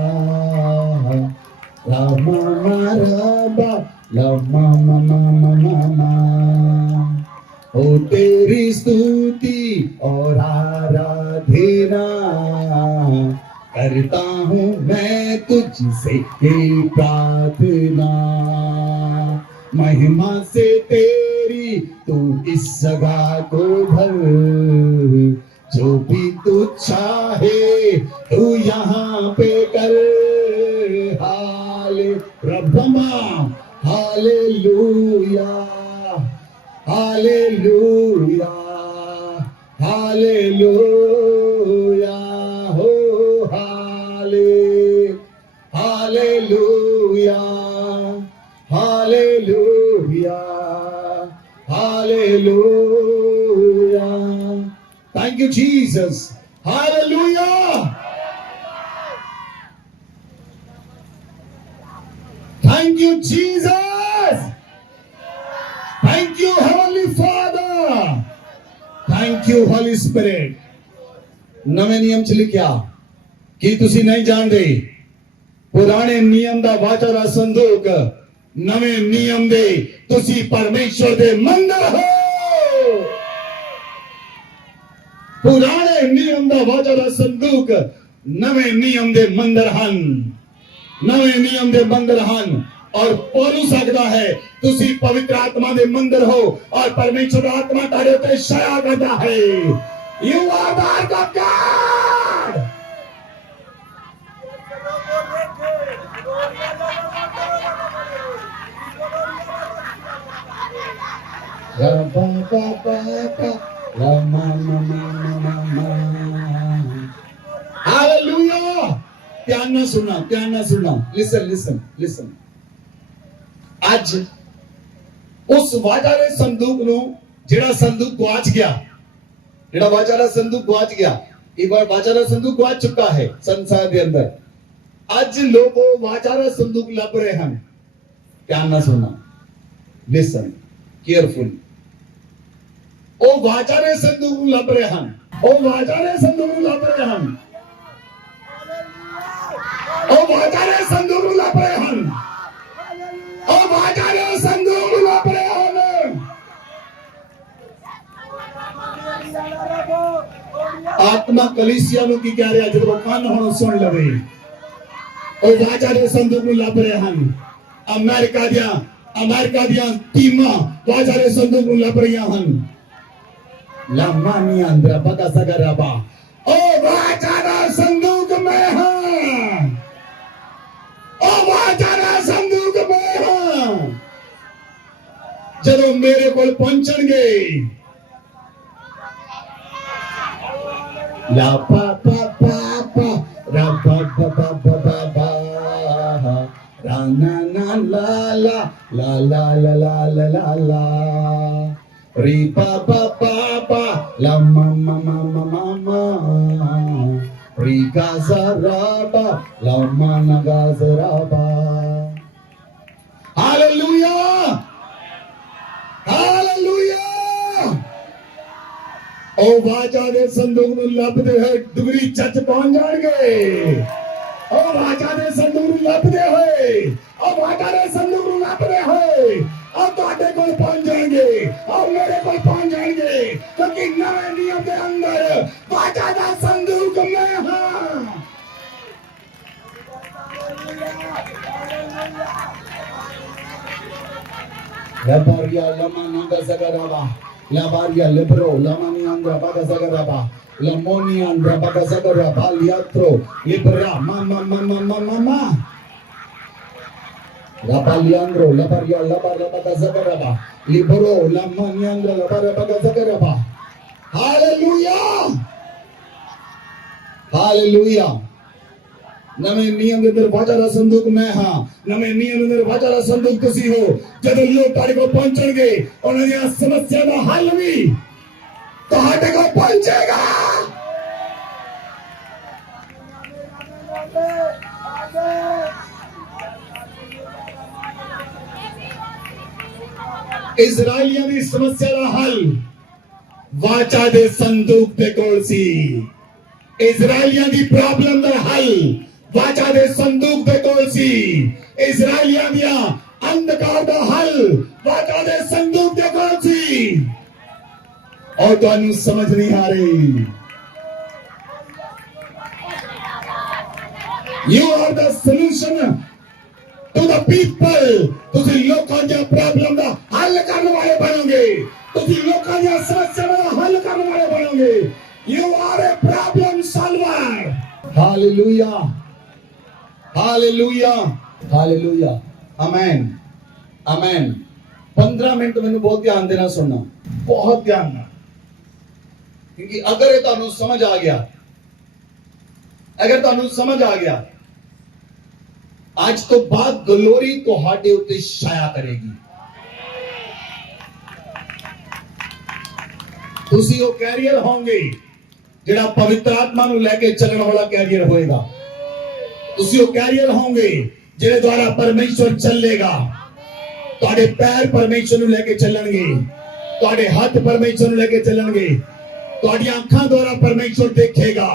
ला मा मा रा बा, ला मा मा मा मा मा मा। ओ तेरी स्तुति और आराधना करता हूँ मैं तुझसे ये प्रार्थना। महिमा से तेरी तू इस जगह को भर, जो भी तू चाहे तू यहाँ पे कर। हाले रब्बमा हालेलुया हालेलुया हालेलुया हो हाले hallelujah hallelujah hallelujah. Thank you Jesus. Hallelujah. Thank you Jesus. Thank you, Heavenly Father. Thank you, Holy Spirit. नवे नियम च लिखिया कि तुसी नहीं जानते पुराने नियम दा वाचा दा संदूक नवे नियम दे तुसी परमेश्वर दे मंदिर हो। पुराने नियम दा वाचा दा संदूक नवे नियम दे मंदिर हन। नवे नियम दे मंदिर हन। और पौलुस आखदा है तुसी पवित्र आत्मा दे मंदिर हो और परमेश्वर आत्मा तारे उत्ते छाया करदा है। You are the ark of God. Hallelujah. ध्यान ना सुनना, ध्यान ना सुनना। Listen listen listen. आज उस वाचा दे संदूक नु जेड़ा संदूक गवाच गया, जेड़ा वाचा दा संदूक गवाच गया, एक बार वाचा दा संदूक गवाच चुका है संसार के अंदर। आज लोग वाचा दा संदूक लब रहे हैं। ध्यान ना सुनना, लिसन केयरफुल। ओ वाचा दे संदूक लब रहे हैं। ओ वाचा दे संदूक लब रहे हैं। ओ वाचा दे संदूक लब रहे हैं। ओ वाचा दे संदूक लब रहे हैं। आत्मा कलीसिया नु की कह रहा जब कान होनो सुन लवे। ओ वाचा दे संदूक लब रहे हैं। अमेरिका दिया टीमा वाचा दे संदूक लब रही हैं। लम्मानी अंदर पका सगरबा। ओ वाचा दा संदूक में है। ओ वाचा दा संदूक में है। जदों मेरे कोल पहुंचणगे ला पा पा पा पा रा पा पा पा पा पा पा रा ना ना ला ला ला ला ला ला ला ला ला री पा पा पा पा ला मा मा मा मा मा मा री गा सा रा बा ला मा ना गा सा रा बा। Hallelujah hallelujah. ओ वाचा दे संदूक नु लभदे होए डुगरी चच पहुंच जाणगे। ओ वाचा दे संदूक नु लभदे होए, ओ वाचा दे संदूक नु लभदे होए और ਤੁਹਾਡੇ ਕੋਲ पहुंच जाएंगे और मेरे कोल पहुंच जाएंगे क्योंकि नए नियम के अंदर वाचा दा संदूक में है। Labaria Lamananga Zagaraba, Labaria Libro, Lamaniandra Bagazagaraba, Lamoniandra Bagazagaraba, Liatro, Libra, Mama, Labaliandro, Labaria Labagazagaraba, Libro, Lamaniandra Labagazagaraba. Hallelujah! Hallelujah! नवे नियम के अंदर वाचा संदूक मैं हाँ नवे नियम के अंदर वाचा संदूक तुसी हो जब लोग तारे को पहुंचणगे उन्हें यहाँ समस्या का हल भी तो हाटे को पहुंचेगा इजराइलियों की समस्या का हल वाचा दे संदूक दे कोल सी इजराइलियों की प्रॉब्लम का हल वाचा दे संदूक दे कोल सी इजराइलियों दिया अंधकार का हल वाचा दे संदूक दे कोल सी और तुहानू समझ नहीं आ रही You are the solution to the people. तुसी लोकां दी प्रॉब्लम दा हल करने वाले बनोगे तुसी लोकां दी समस्या दा हल करने वाले बनोगे You are a problem solver. Hallelujah. Hallelujah. Hallelujah. Amen. Amen. 15 minute मैंने बहुत ध्यान देना सुनना बहुत ध्यान ना क्योंकि अगर ये तुहानू समझ आ गया अगर तुहानू समझ आ गया आज तो बाद ग्लोरी तुहाडे उत्ते छाया करेगी तुसी वो कैरियर होंगे जिहड़ा पवित्र आत्मा नू लेके चलने वाला कैरियर होएगा तुसी वो कैरियर होंगे जिहदे द्वारा परमेश्वर चलेगा तुहाडे पैर परमेश्वर नू लेके चलणगे तुहाडे हाथ परमेश्वर नू लेके चलणगे तुहाडी आंखां द्वारा परमेश्वर देखेगा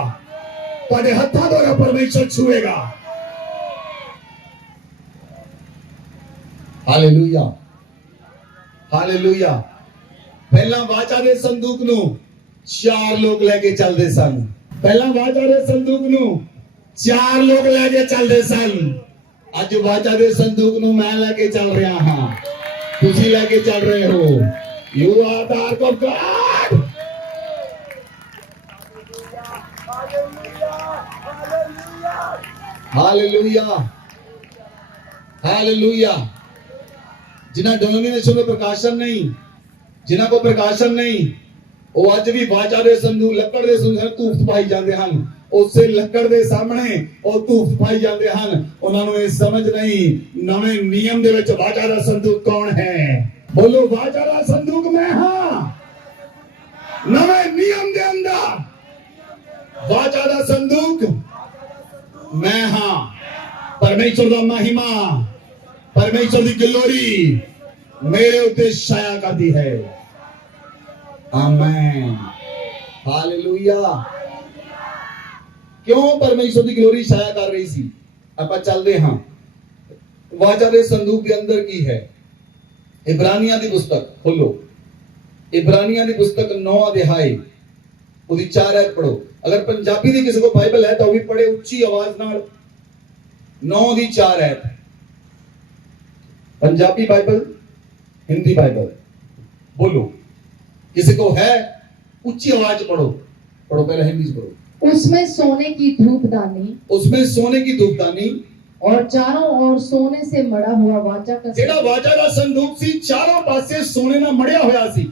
तुहाडे हत्थां द्वारा परमेश्वर छुएगा हालेलुया हालेलुया पहला वाचा दे संदूक नू 4 लोग लेके चलदे सन पहला वाचा दे संदूक नू 4 लोग लेके चलदे सन आज वाचा दे संदूक नू मैं लेके चल रहा हां तुसी लेके चल रहे हो you are the ark of God hallelujah hallelujah जिन्हें डिनोमिनेशन में प्रकाशन नहीं जिन्हां को प्रकाशन नहीं वो अज भी वाचा दे संदूक लकड़ दे संदूक धूफ पाई जाते हैं उससे लकड़ दे सामने और धूफ पाई जाते हैं उन्होंने समझ नहीं नवे नियम दे विच वाचा दा संदूक कौन है बोलो वाचा दा संदूक मैं हां नवे नियम दे अंदर वाचा दा संदूक मैं हां परमेश्वर दा महिमा परमेश्वर की ग्लोरी मेरे उत्ते छाया करती है आमेन हालेलुया क्यों परमेश्वर की ग्लोरी छाया कर रही सी ਆਪਾਂ ਚੱਲਦੇ ਹਾਂ ਵਾचा ਦੇ ਸੰਦੂਕ ਦੇ ਅੰਦਰ ਕੀ ਹੈ ਇਬਰਾਨੀਆਂ ਦੀ ਪੁਸਤਕ ਖੋਲੋ ਇਬਰਾਨੀਆਂ ਦੀ ਪੁਸਤਕ 9 ਅਧਿਆਇ ਉਹਦੀ 4 ਐਤ ਪੜੋ ਅਗਰ ਪੰਜਾਬੀ ਦੀ ਕਿਸੇ ਕੋ ਬਾਈਬਲ ਹੈ ਤਾਂ ਉਹ ਵੀ ਪੜੇ ਉੱਚੀ ਆਵਾਜ਼ ਨਾਲ 9 ਦੀ 4 ਐਤ पंजाबी बाइबल हिंदी बाइबल बोलो किसी को है उच्ची आवाज पढ़ो पढ़ो पहले हिंदी से पढ़ो उसमें सोने की धूपदानी और चारों ओर सोने से मड़ा हुआ वाचा का जेड़ा वाचा दा संदूक सी चारों पासे सोने नाल मड़िया होया सी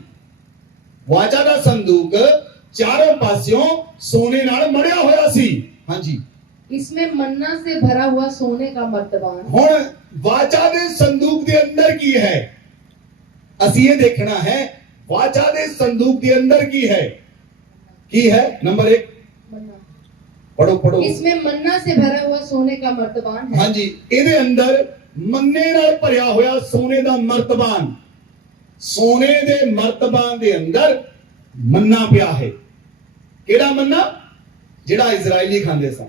वाचा दा संदूक चारों पासियों सोने नाल मड़िया होया सी हां जी इसमें मन्ना से भरा हुआ सोने का मर्तबान हुण वाचा दे संदूक दे अंदर की है ਅਸੀਂ ਇਹ देखना है वाचा दे संदूक दे अंदर की है नंबर 1 पढ़ो पढ़ो इसमें मन्ना से भरा हुआ सोने का मर्तबान है हां जी ਇਹਦੇ ਅੰਦਰ ਮੰਨੇ ਨਾਲ ਭਰਿਆ ਹੋਇਆ ਸੋਨੇ ਦਾ ਮਰਤਬਾਨ ਸੋਨੇ ਦੇ ਮਰਤਬਾਨ ਦੇ ਅੰਦਰ ਮੰਨਾ ਪਿਆ ਹੈ ਕਿਹੜਾ ਮੰਨਾ ਜਿਹੜਾ ਇਜ਼ਰਾਈਲੀ ਖਾਂਦੇ ਸਨ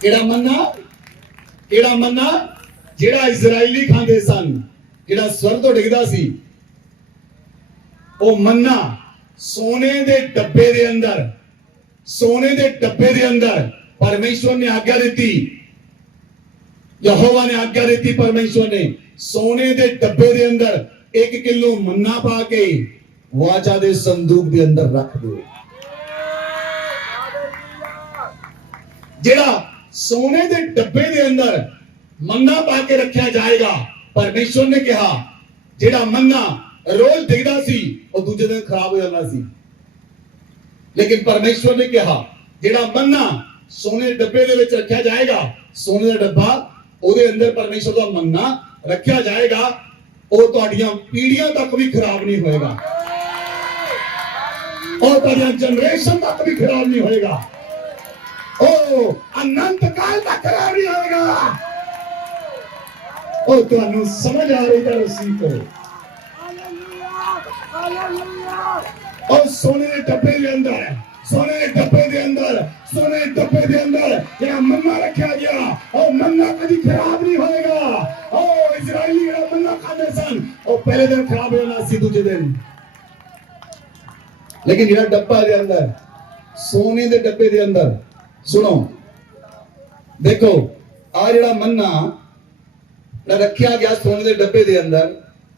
ਕਿਹੜਾ ਮੰਨਾ ਜਿਹੜਾ ਇਜ਼ਰਾਈਲੀ ਖਾਂਦੇ ਸਨ ਜਿਹੜਾ ਸਵਰਗ ਤੋਂ ਡਿੱਗਦਾ ਸੀ ਉਹ ਮੰਨਾ ਸੋਨੇ ਦੇ ਡੱਬੇ ਦੇ ਅੰਦਰ परमेश्वर ने आज्ञा दी, यहोवा ने आज्ञा दी, परमेश्वर ने सोने के डब्बे के अंदर 1 किलो मन्ना पा के वाचा के संदूक के अंदर रख दो। जेड़ा सोने के डब्बे के अंदर मन्ना पा के रखा जाएगा, परमेश्वर ने कहा जेड़ा मन्ना रोज दिखता सी और दूसरे दिन खराब हो जाता सी, लेकिन परमेश्वर ने कहा जेड़ा मन्ना सोने डब्बे दे विच रखा जाएगा, सोने का डब्बा ਉਹਦੇ अंदर परमेश्वर का मन्ना रखा जाएगा, ਉਹ ਤੁਹਾਡੀਆਂ ਪੀੜ੍ਹੀਆਂ तक भी खराब नहीं होएगा और ਤੁਹਾਡੀਆਂ जनरेशन तक भी खराब नहीं होएगा, ओ अनंत काल तक खराब नहीं होएगा। ओ ਤੁਹਾਨੂੰ समझ आ रही है उसी को। और सोने के डब्बे के अंदर, सोने के डब्बे के अंदर, सोने के डब्बे के अंदर जेड़ा मन्ना रखा गया और मन्ना कभी खराब नहीं होएगा। ओ इजराइली जेड़ा मन्ना खाते सन और पहले दिन खराब हो जाना सी, दूसरे दिन, लेकिन जेड़ा डब्बा के अंदर, सोने के डब्बे के अंदर, सुनो देखो आ जेड़ा मन्ना रखा गया सोने के डब्बे के अंदर,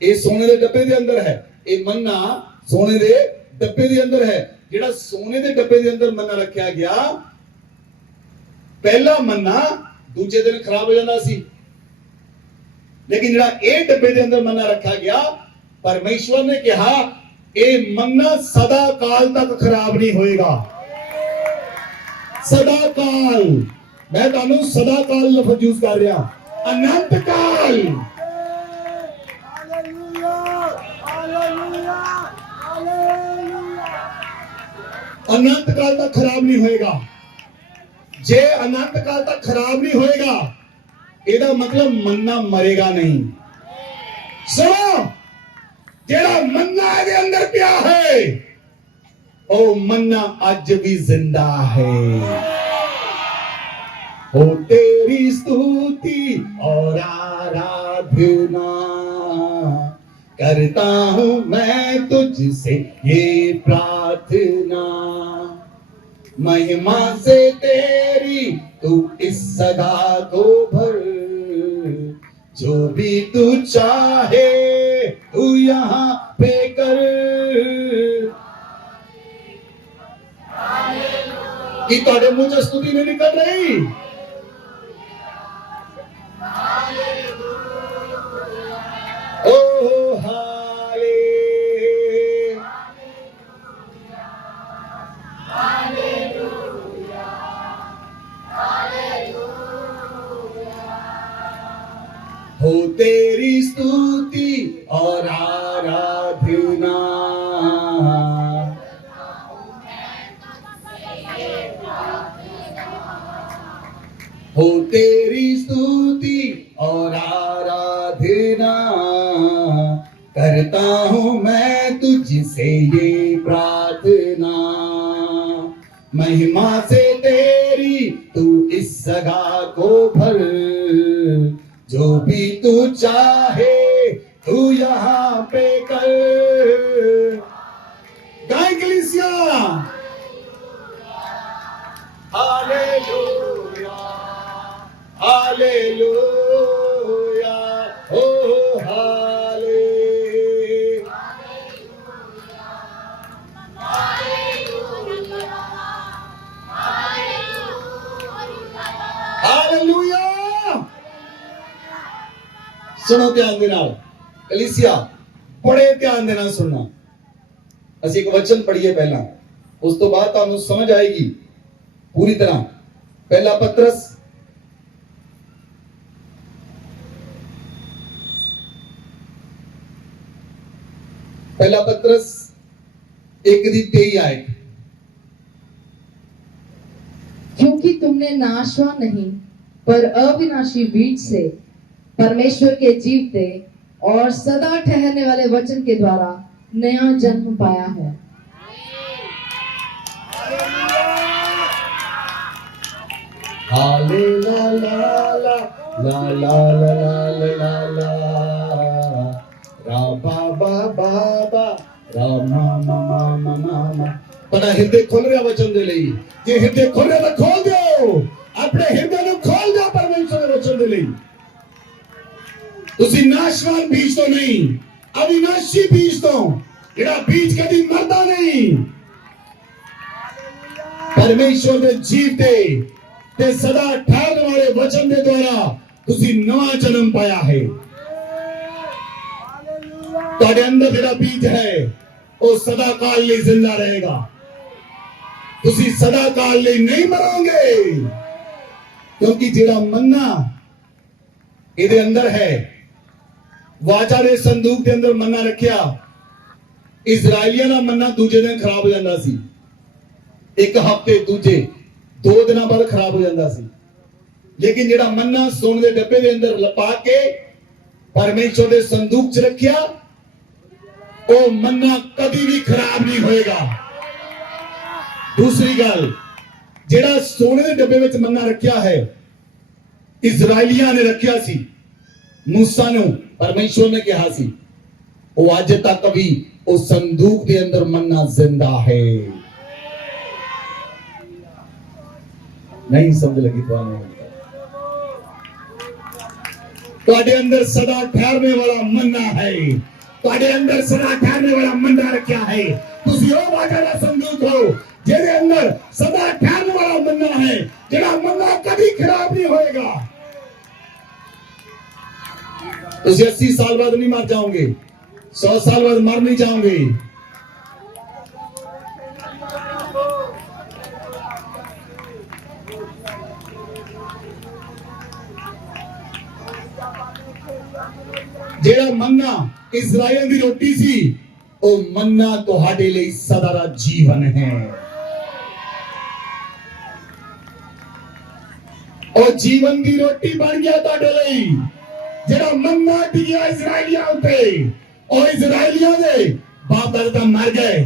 ये सोने के डब्बे के अंदर है, ये मन्ना सोने के डब्बे के अंदर है। जेड़ा सोने के डब्बे के अंदर मन्ना रखा गया, पहला मन्ना दूसरे दिन खराब हो जाता सी, लेकिन जेड़ा ये डब्बे के अंदर मन्ना रखा गया, परमेश्वर ने कहा ये मन्ना सदा काल तक खराब नहीं होएगा। सदा काल, मैं तुहानू सदा काल लफ्ज यूज कर रहा, अनंत काल। अनंत काल तक खराब नहीं होएगा। जे अनंत काल तक खराब नहीं होएगा, ਇਹਦਾ मतलब मन्ना मरेगा नहीं। सुनो, जेड़ा मन्ना ਇਹਦੇ अंदर पिया है, ओ मन्ना आज भी जिंदा है। ओ तेरी स्तुति और आराधना करता हूं मैं तुझसे ये प्रार्थना, महिमा से तेरी तू इस सदा को भर, जो भी तू चाहे तू यहाँ पे कर। कि तुहाडे मुंह से स्तुति नहीं निकल रही? ओ हाले हो तेरी स्तुति और आराधना, हो तेरी स्तुति और आराधना करता हूं मैं तुझसे ये प्रार्थना, महिमा से तेरी तू इस सगा को भर, जो भी तू चाहे तू यहाँ पे कर। गाएं कलीसिया, हालेलुया हालेलुया, ओ हाले हालेलुया। सुनो ध्यान दे नाल कलीसिया, बड़े ध्यान देना सुनना। ਅਸੀਂ एक वचन पढ़िए पहला, उस तो बाद ਤੁਹਾਨੂੰ समझ आएगी पूरी तरह। पहला पत्रस पहला पत्रस 1:23 आयत, क्योंकि तुमने नाशवान नहीं पर अविनाशी बीज से परमेश्वर के जीवते और सदा ठहरने वाले वचन के द्वारा नया जन्म पाया है। हालेलुया ला ला ला ला ला ला, रा बा बा बा बा, रा मा मा मा मा मा। बड़ा हृदय खोल रहा वचन दे ਲਈ, जे हृदय खोल रहा तो खोल दो। ਤੁਸੀਂ ਨਾਸ਼ਵਾਨ ਬੀਜ ਤੋਂ ਨਹੀਂ, ਅਵਿਨਾਸ਼ੀ ਬੀਜ ਤੋਂ, ਜਿਹੜਾ ਬੀਜ ਕਦੀ ਮਰਦਾ ਨਹੀਂ। ਪਰਮੇਸ਼ਵਰ ਦੇ ਜੀਵਤੇ ਤੇ ਸਦਾ ਠਹਿਰਨ ਵਾਲੇ ਵਚਨ ਦੇ ਦੁਆਰਾ ਤੁਸੀਂ ਨਵਾਂ ਜਨਮ ਪਾਇਆ ਹੈ। ਤੁਹਾਡੇ ਅੰਦਰ ਜਿਹੜਾ ਬੀਜ ਹੈ ਉਹ ਸਦਾ ਕਾਲ ਲਈ ਜ਼ਿੰਦਾ ਰਹੇਗਾ। ਤੁਸੀਂ ਸਦਾ ਕਾਲ ਲਈ ਨਹੀਂ ਮਰੋਗੇ, ਕਿਉਂਕਿ ਜਿਹੜਾ ਮੰਨਾ ਇਹਦੇ ਅੰਦਰ ਹੈ। ਵਾਚਾ ਦੇ ਸੰਦੂਕ ਦੇ ਅੰਦਰ ਮੰਨਾ ਰੱਖਿਆ। ਇਜ਼ਰਾਈਲੀਆਂ ਦਾ ਮੰਨਾ ਦੂਜੇ ਦਿਨ ਖਰਾਬ ਹੋ ਜਾਂਦਾ ਸੀ, ਇੱਕ ਹਫ਼ਤੇ ਦੂਜੇ 2 ਦਿਨਾਂ ਬਾਅਦ ਖਰਾਬ ਹੋ ਜਾਂਦਾ ਸੀ। ਲੇਕਿਨ ਜਿਹੜਾ ਮੰਨਾ ਸੋਨੇ ਦੇ ਡੱਬੇ ਦੇ ਅੰਦਰ ਲਪਾ ਕੇ ਪਰਮੇਸ਼ਵਰ ਦੇ ਸੰਦੂਕ 'ਚ ਰੱਖਿਆ, ਉਹ ਮੰਨਾ ਕਦੀ ਵੀ ਖਰਾਬ ਨਹੀਂ ਹੋਏਗਾ। दूसरी गल, जेड़ा सोने के डब्बे में मन्ना रखा है, इजराइलियां ने रखा सी, मूसा ने परमेश्वर ने कहा सी, वो आज तक भी उस संदूक के अंदर मन्ना जिंदा है। नहीं समझ लगी तुम्हारे अंदर सदा ठहरने वाला मन्ना है, तुम्हारे अंदर सदा ठहरने वाला मन्ना रखा है। तुसी ओ वाचा दा संदूक हो जेदे अंदर सदा ठहरने वाला मन्ना है, जेड़ा मन्ना कभी खराब नहीं होएगा। तुसी 80 साल बाद नहीं मर जाओगे, 100 साल बाद मर नहीं जाओगे। जेड़ा मन्ना इजराइल की रोटी सी, ओ मन्ना तुहाडे लिए सदा दा जीवन है। और जीवन की रोटी बन गया तुहाडे लिए। जेड़ा मन्ना टिकिया इजराइलियां उते, और इजराइलियां दे बाप दादा मर गए,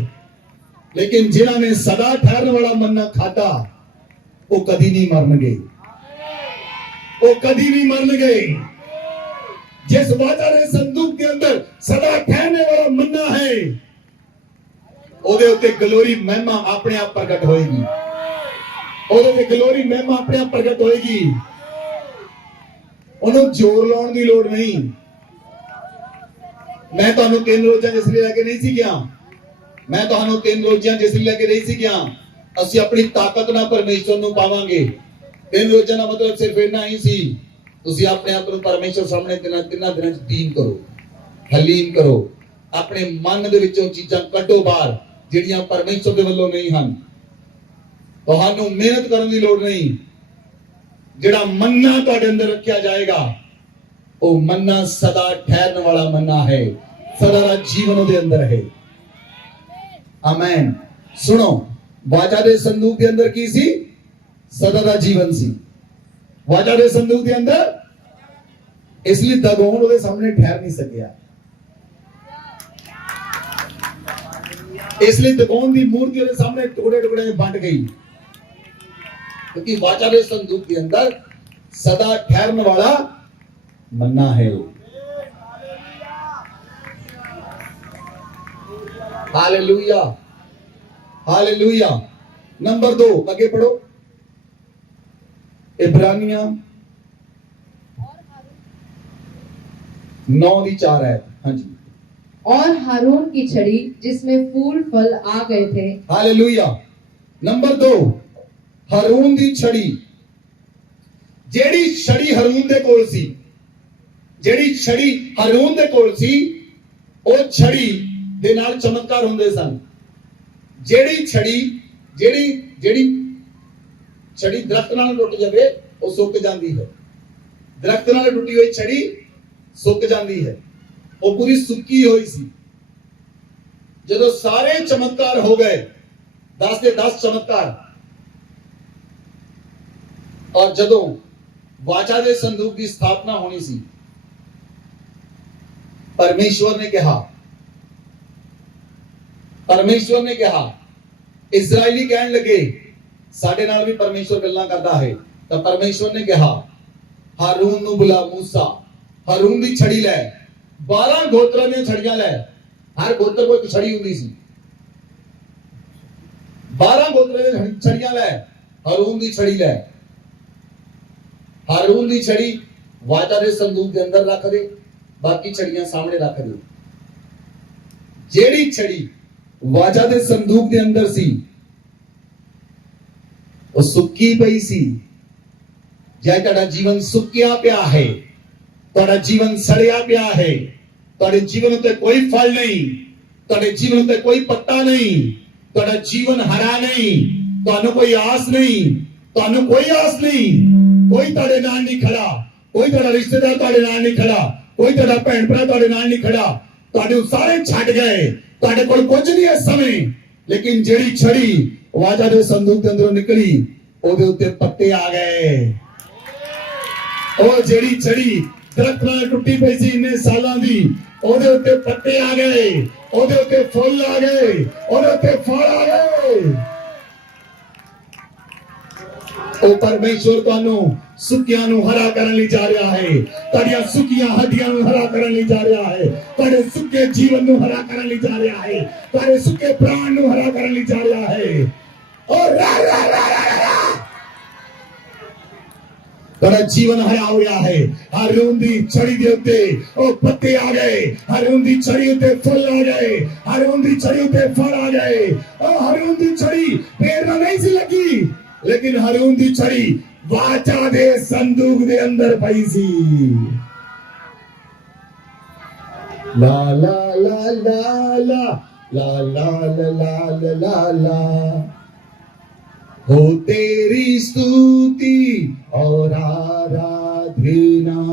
लेकिन जिन्होंने सदा ठहरने वाला मन्ना खाता वो कभी नहीं मरनगे, वो कभी नहीं मरनगे। जिस वाचा ने संदूक के अंदर सदा ठहरने वाला मन्ना है, ओदे उते ग्लोरी महिमा अपने आप प्रकट होएगी, ओदे उते ग्लोरी महिमा अपने आप प्रकट होएगी। उन्होंने जोर लाने की लोड़ नहीं। मैं तुहानू 3 रोज़ां जिसलिए लेके नहीं सी गया, मैं तुहानू 3 रोज़ां जिसलिए लेके नहीं सी गया, असीं अपनी ताकत नाल परमेश्वर नू पावांगे। 3 रोज़ां दा मतलब सिर्फ इन्ना ही सी, ਤੁਸੀਂ ਆਪਣੇ ਆਪ ਨੂੰ ਪਰਮੇਸ਼ਰ ਸਾਹਮਣੇ ਤਿੰਨਾਂ ਦਿਨਾਂ ਚ ਦੀਨ ਕਰੋ, ਹਲੀਮ ਕਰੋ, ਆਪਣੇ ਮਨ ਦੇ ਵਿੱਚੋਂ ਚੀਜ਼ਾਂ ਕੱਢੋ ਬਾਹਰ ਜਿਹੜੀਆਂ ਪਰਮੇਸ਼ਰ ਦੇ ਵੱਲੋਂ ਨਹੀਂ ਹਨ। ਤੁਹਾਨੂੰ ਮਿਹਨਤ ਕਰਨ ਦੀ ਲੋੜ ਨਹੀਂ। ਜਿਹੜਾ ਮੰਨਾ ਤੁਹਾਡੇ ਅੰਦਰ ਰੱਖਿਆ ਜਾਏਗਾ, ਉਹ ਮੰਨਾ ਸਦਾ ਠਹਿਰਨ ਵਾਲਾ ਮੰਨਾ ਹੈ, ਸਦਾ ਦਾ ਜੀਵਨ ਉਹਦੇ ਅੰਦਰ ਹੈ। ਆਮੇਨ। ਸੁਣੋ, ਵਾਚਾ ਦੇ ਸੰਦੂਕ ਦੇ ਅੰਦਰ ਕੀ ਸੀ? ਸਦਾ ਦਾ ਜੀਵਨ ਸੀ। वाचा दे संदूक के अंदर, इसलिए दगोन उसके सामने ठहर नहीं सकिया, इसलिए दगोन की मूर्ति उसके सामने टुकड़े टुकड़े में बंट गई, क्योंकि वाचा दे संदूक के अंदर सदा ठहरने वाला मन्ना है। Hallelujah, hallelujah. नंबर 2 आगे पढ़ो, इब्रानिया 9:4 है। हाँ जी। और हारून की छड़ी जिसमें फूल फल आ गए थे। हालेलुया। नंबर 2, हारून दी छड़ी। जेड़ी छड़ी हारून दे कोल सी, जेड़ी छड़ी हारून दे कोल सी, ओ छड़ी दे नाल चमत्कार हुंदे सन। जेड़ी छड़ी जेड़ी जेड़ी छड़ी दरख्त नाल टुट जावे वो सुक जाती है। दरख्त नाल टुटी हुई छड़ी सुक जाती है, वो पूरी सुकी हुई सी। जदों सारे चमत्कार हो गए, 10 के 10 चमत्कार, और जदों वाचा दे संदूक की स्थापना होनी सी, परमेश्वर ने कहा, परमेश्वर ने कहा, इजरायली कहने लगे साडे नाल भी परमेश्वर गल्लां करदा है। तो परमेश्वर ने कहा, हारून नू बुला, मूसा हारून दी छड़ी लै, 12 गोत्रां दी छड़ियां लै, हर गोत्र कोई छड़ी हुंदी सी, 12 गोत्रां दी छड़ियां लै, हारून दी छड़ी लै। हारून दी छड़ी वाचा दे संदूक के अंदर रख दे, बाकी छड़ियां सामने रख दो। जेड़ी छड़ी वाचा दे संदूक दे अंदर सी वो सुक्की पई सी। जे तुहाडा जीवन सुक्किया पिया है, तुहाडा जीवन सड़िया पिया है, तुहाडे जीवन उत्ते कोई फल नहीं, तुहाडे जीवन उत्ते कोई पत्ता नहीं, तुहाडा जीवन हरा नहीं, तुहानू कोई आस नहीं, तुहानू कोई आस नहीं, कोई तुहाडे नाल नहीं खड़ा, कोई तुहाडा रिश्तेदार तुहाडे नाल नहीं खड़ा, कोई तुहाडा भैन भरा तुहाडे नाल नहीं खड़ा, तुहाडे सारे छड्ड गए, तुहाडे कोल कुछ नहीं है समय। लेकिन जेड़ी छड़ी वाचा दे संदूक दे अंदरों निकली ओदे उत्ते पत्ते आ गए। ओ जेड़ी छड़ी दरख्त नाल टुटी पई सी इन्ने सालां दी, ओदे उत्ते पत्ते आ गए, ओदे उत्ते फुੱਲ आ गए, ओदे उत्ते फल आ गए। ओ परमेश्वर तुहानू सुक्कियां नू हरा करन लई जा रहा है, तुहाडीआं सुक्कियां हड्डियां नू हरा करन लई जा रहा है, तुहाडे सुक्के जीवन नू हरा करन लई जा रहा है, तुहाडे सुक्के प्राण नू हरा करन लई जा रहा है। ओ रा रा रा रा रा तुहाडा जीवन हरा होया है। हारून दी छड़ी दे उत्ते ओ पत्ते आ गए, हारून दी छड़ी उत्ते फुੱਲ आ गए, हारून दी छड़ी उत्ते फल आ गए। ओ हारून दी छड़ी पेड़ नाल नहीं सी लगी, लेकिन हारून दी छड़ी वाचा दे संदूक दे अंदर पई सी। ला ला ला ला ला ला ला ला ला ला ला हो तेरी स्तुति और आराधना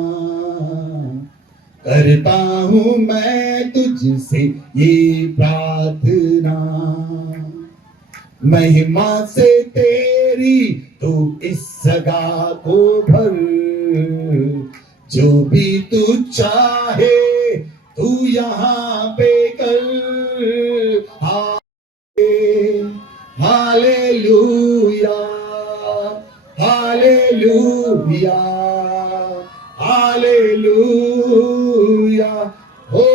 करता हूं मैं तुझसे ये प्रार्थना। महिमा से तेरी तू इस जगह को भर, जो भी तू चाहे तू यहाँ पे कर। हालेलुया हालेलुया हालेलुया हो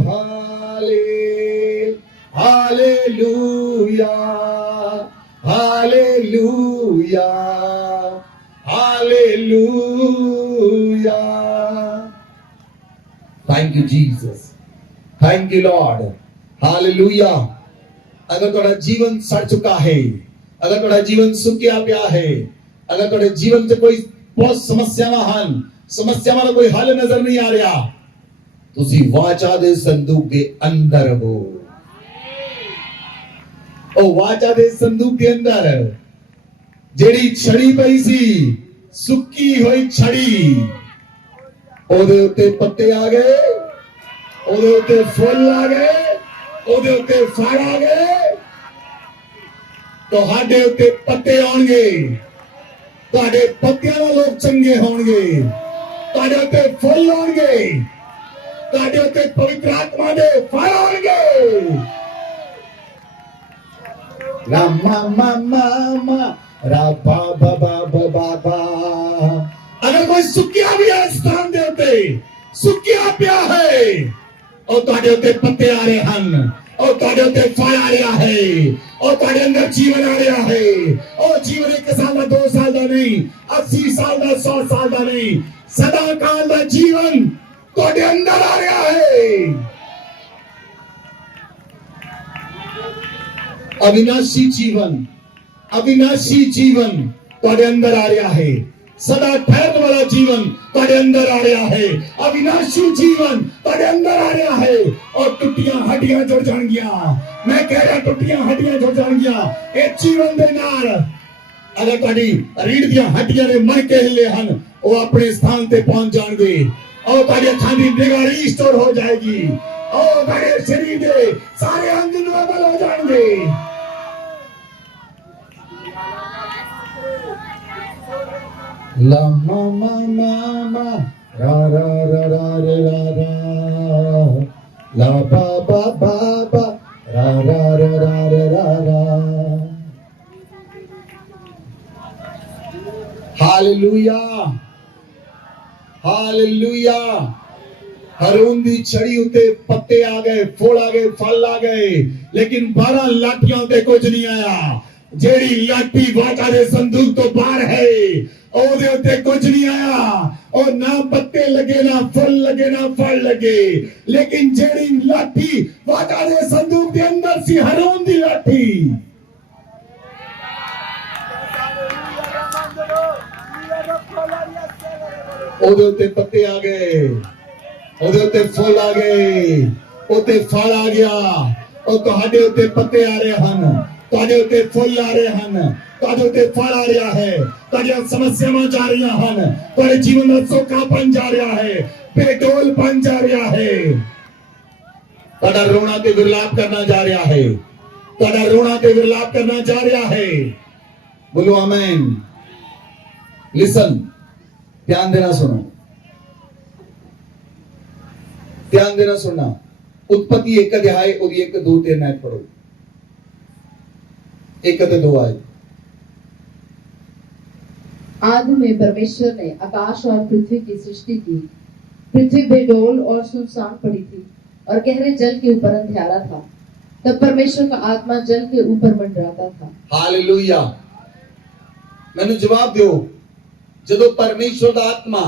hallelujah hallelujah hallelujah. Thank you Jesus, thank you Lord, hallelujah. अगर तुम्हारा जीवन सड़ चुका है, अगर तुम्हारा जीवन सुक्या पिया है, अगर तुम्हारे जीवन से कोई बहुत समस्यावां हन, समस्यावां का कोई हल नजर नहीं आ रहा, तुसी वाचा दे संदूक के अंदर हो। ओ वाचा दे संदूक के अंदर जेड़ी छड़ी पई सी, सुक्की हुई छड़ी, ओदे उत्ते पत्ते आ गए, ओदे उत्ते फुੱਲ आ गए, ओदे उत्ते फल आ गए। तुहाडे उत्ते पत्ते आउणगे, तुहाडे पत्तियां नाल लोग चंगे होणगे, तुहाडे उत्ते फुੱਲ आउणगे, तुहाडे उत्ते पवित्र आत्मा दे फल आउणगे। रा मा मा मा मा रा बा बा बा बा बा बा। अगर कोई सुक्किया भी है स्थान दे उत्ते, सुक्किया पिया है, और तुहाडे उत्ते पत्ते आ रहे हन, और तुहाडे उत्ते फल आ रहा है, और तुहाडे अंदर जीवन आ रहा है। और जीवन 1 साल का 2 साल का नहीं, 80 साल का 100 साल का नहीं, सदा काल का जीवन तुहाडे अंदर आ रहा है। अविनाशी जीवन, अविनाशी जीवन तुहाडे अंदर आ रहा है। सदा ठहरने वाला जीवन तुहाडे अंदर आ रहा है। अविनाशी जीवन तुहाडे अंदर आ रहा है। और टुटियां हड्डियां जुड़ जाणगियां। मैं कह रहा टुटियां हड्डियां जुड़ जाणगियां ए जीवन दे नाल। अगर तुहाडी रीढ़ दियां हड्डियां ने मर के हिले हन, वो अपने स्थान ते पहुंच जाणगे। और तुहाडी अखां दी निगाह रिस्टोर हो जाएगी। और तुहाडे शरीर दे सारे अंग नॉर्मल हो जाएंगे। ला मा मा मा मा रा रा रा रा रा रा ला बा बा बा बा रा रा रा रा रा रा। Hallelujah hallelujah. हारून दी छड़ी उते पत्ते आ गए, फूल आ गए, फल आ गए, लेकिन 12 लाठियां ते कुछ नहीं आया। जेड़ी लाठी वाचा दे संदूक तो बाहर है, ਉਹਦੇ ਉੱਤੇ ਕੁਝ ਨਹੀਂ ਆਇਆ, ਉਹ ਨਾ ਪੱਤੇ ਲੱਗੇ, ਨਾ ਫੁੱਲ ਲੱਗੇ, ਨਾ ਫਲ ਲੱਗੇ, ਲੇਕਿਨ ਜਿਹੜੀ ਲਾਠੀ ਵਾਅਦਾ ਦੇ ਸੰਦੂਕ ਦੇ ਅੰਦਰ ਸੀ, ਹਾਰੂਨ ਦੀ ਲਾਠੀ, ਉਹਦੇ ਉੱਤੇ ਪੱਤੇ ਆ ਗਏ, ਉਹਦੇ ਉੱਤੇ ਫੁੱਲ ਆ ਗਏ, ਉੱਤੇ ਫਲ ਆ ਗਿਆ। ਉਹ ਤੁਹਾਡੇ ਉੱਤੇ ਪੱਤੇ ਆ ਰਹੇ ਹਨ, ਤੁਹਾਡੇ ਉੱਤੇ ਫੁੱਲ ਆ ਰਹੇ ਹਨ, ਤੁਹਾਡੇ ਉੱਤੇ ਫਲ ਆ ਰਿਹਾ ਹੈ, ਤੁਹਾਡੀਆਂ ਸਮੱਸਿਆਵਾਂ ਜਾ ਰਹੀਆਂ ਹਨ, ਤੁਹਾਡੇ ਜੀਵਨ ਦਾ ਸੌਖਾਪਨ ਜਾ ਰਿਹਾ ਹੈ, ਬੇਡੋਲਪਨ ਜਾ ਰਿਹਾ ਹੈ, ਤੁਹਾਡਾ ਰੋਣਾ ਤੇ ਵਿਰਲਾਪ ਕਰਨਾ ਜਾ ਰਿਹਾ ਹੈ, ਤੁਹਾਡਾ ਰੋਣਾ ਤੇ ਵਿਰਲਾਪ करना जा रहा है। बोलो आमीन। लिसन, ध्यान देना, सुनो, ध्यान देना, सुनना। उत्पत्ति 1 अध्याय और 1, 2, 3 आयत पढ़ो। 1 और 2 आयत। आदि में परमेश्वर ने आकाश और पृथ्वी की सृष्टि की। पृथ्वी बेडोल और सुनसान पड़ी थी और गहरे जल के ऊपर अंधियारा था। तब परमेश्वर का आत्मा जल के ऊपर मंडराता था। हालेलुया। मैंने जवाब दो, जदों परमेश्वर का आत्मा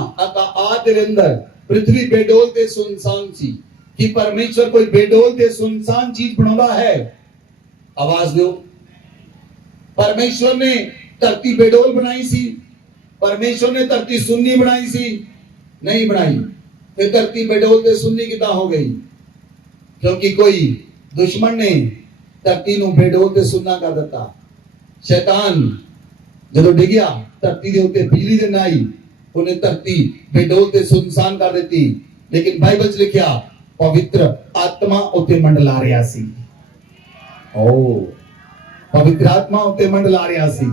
आदि के अंदर पृथ्वी बेडोल ते सुनसान सी, कि परमेश्वर कोई बेडोल ते सुनसान चीज बनाता है? आवाज दो। परमेश्वर ने धरती बेडोल बनाई सी? परमेश्वर ने धरती सुन्नी बनाई सी? नहीं बनाई। फिर धरती बेडोल ते सुन्नी कितना हो गई? क्योंकि कोई दुश्मन ने धरती नूं बेडोल ते सुन्ना कर दिता। शैतान जदों डिग्या धरती दे उत्ते बिजली दे नाई, उन्हें धरती बेडोल ते सुनसान कर दी। लेकिन बाइबल च लिखिया पवित्र आत्मा उत्ते मंडला रहा सी। ओ पवित्र आत्मा उत्ते मंडला रहा सी।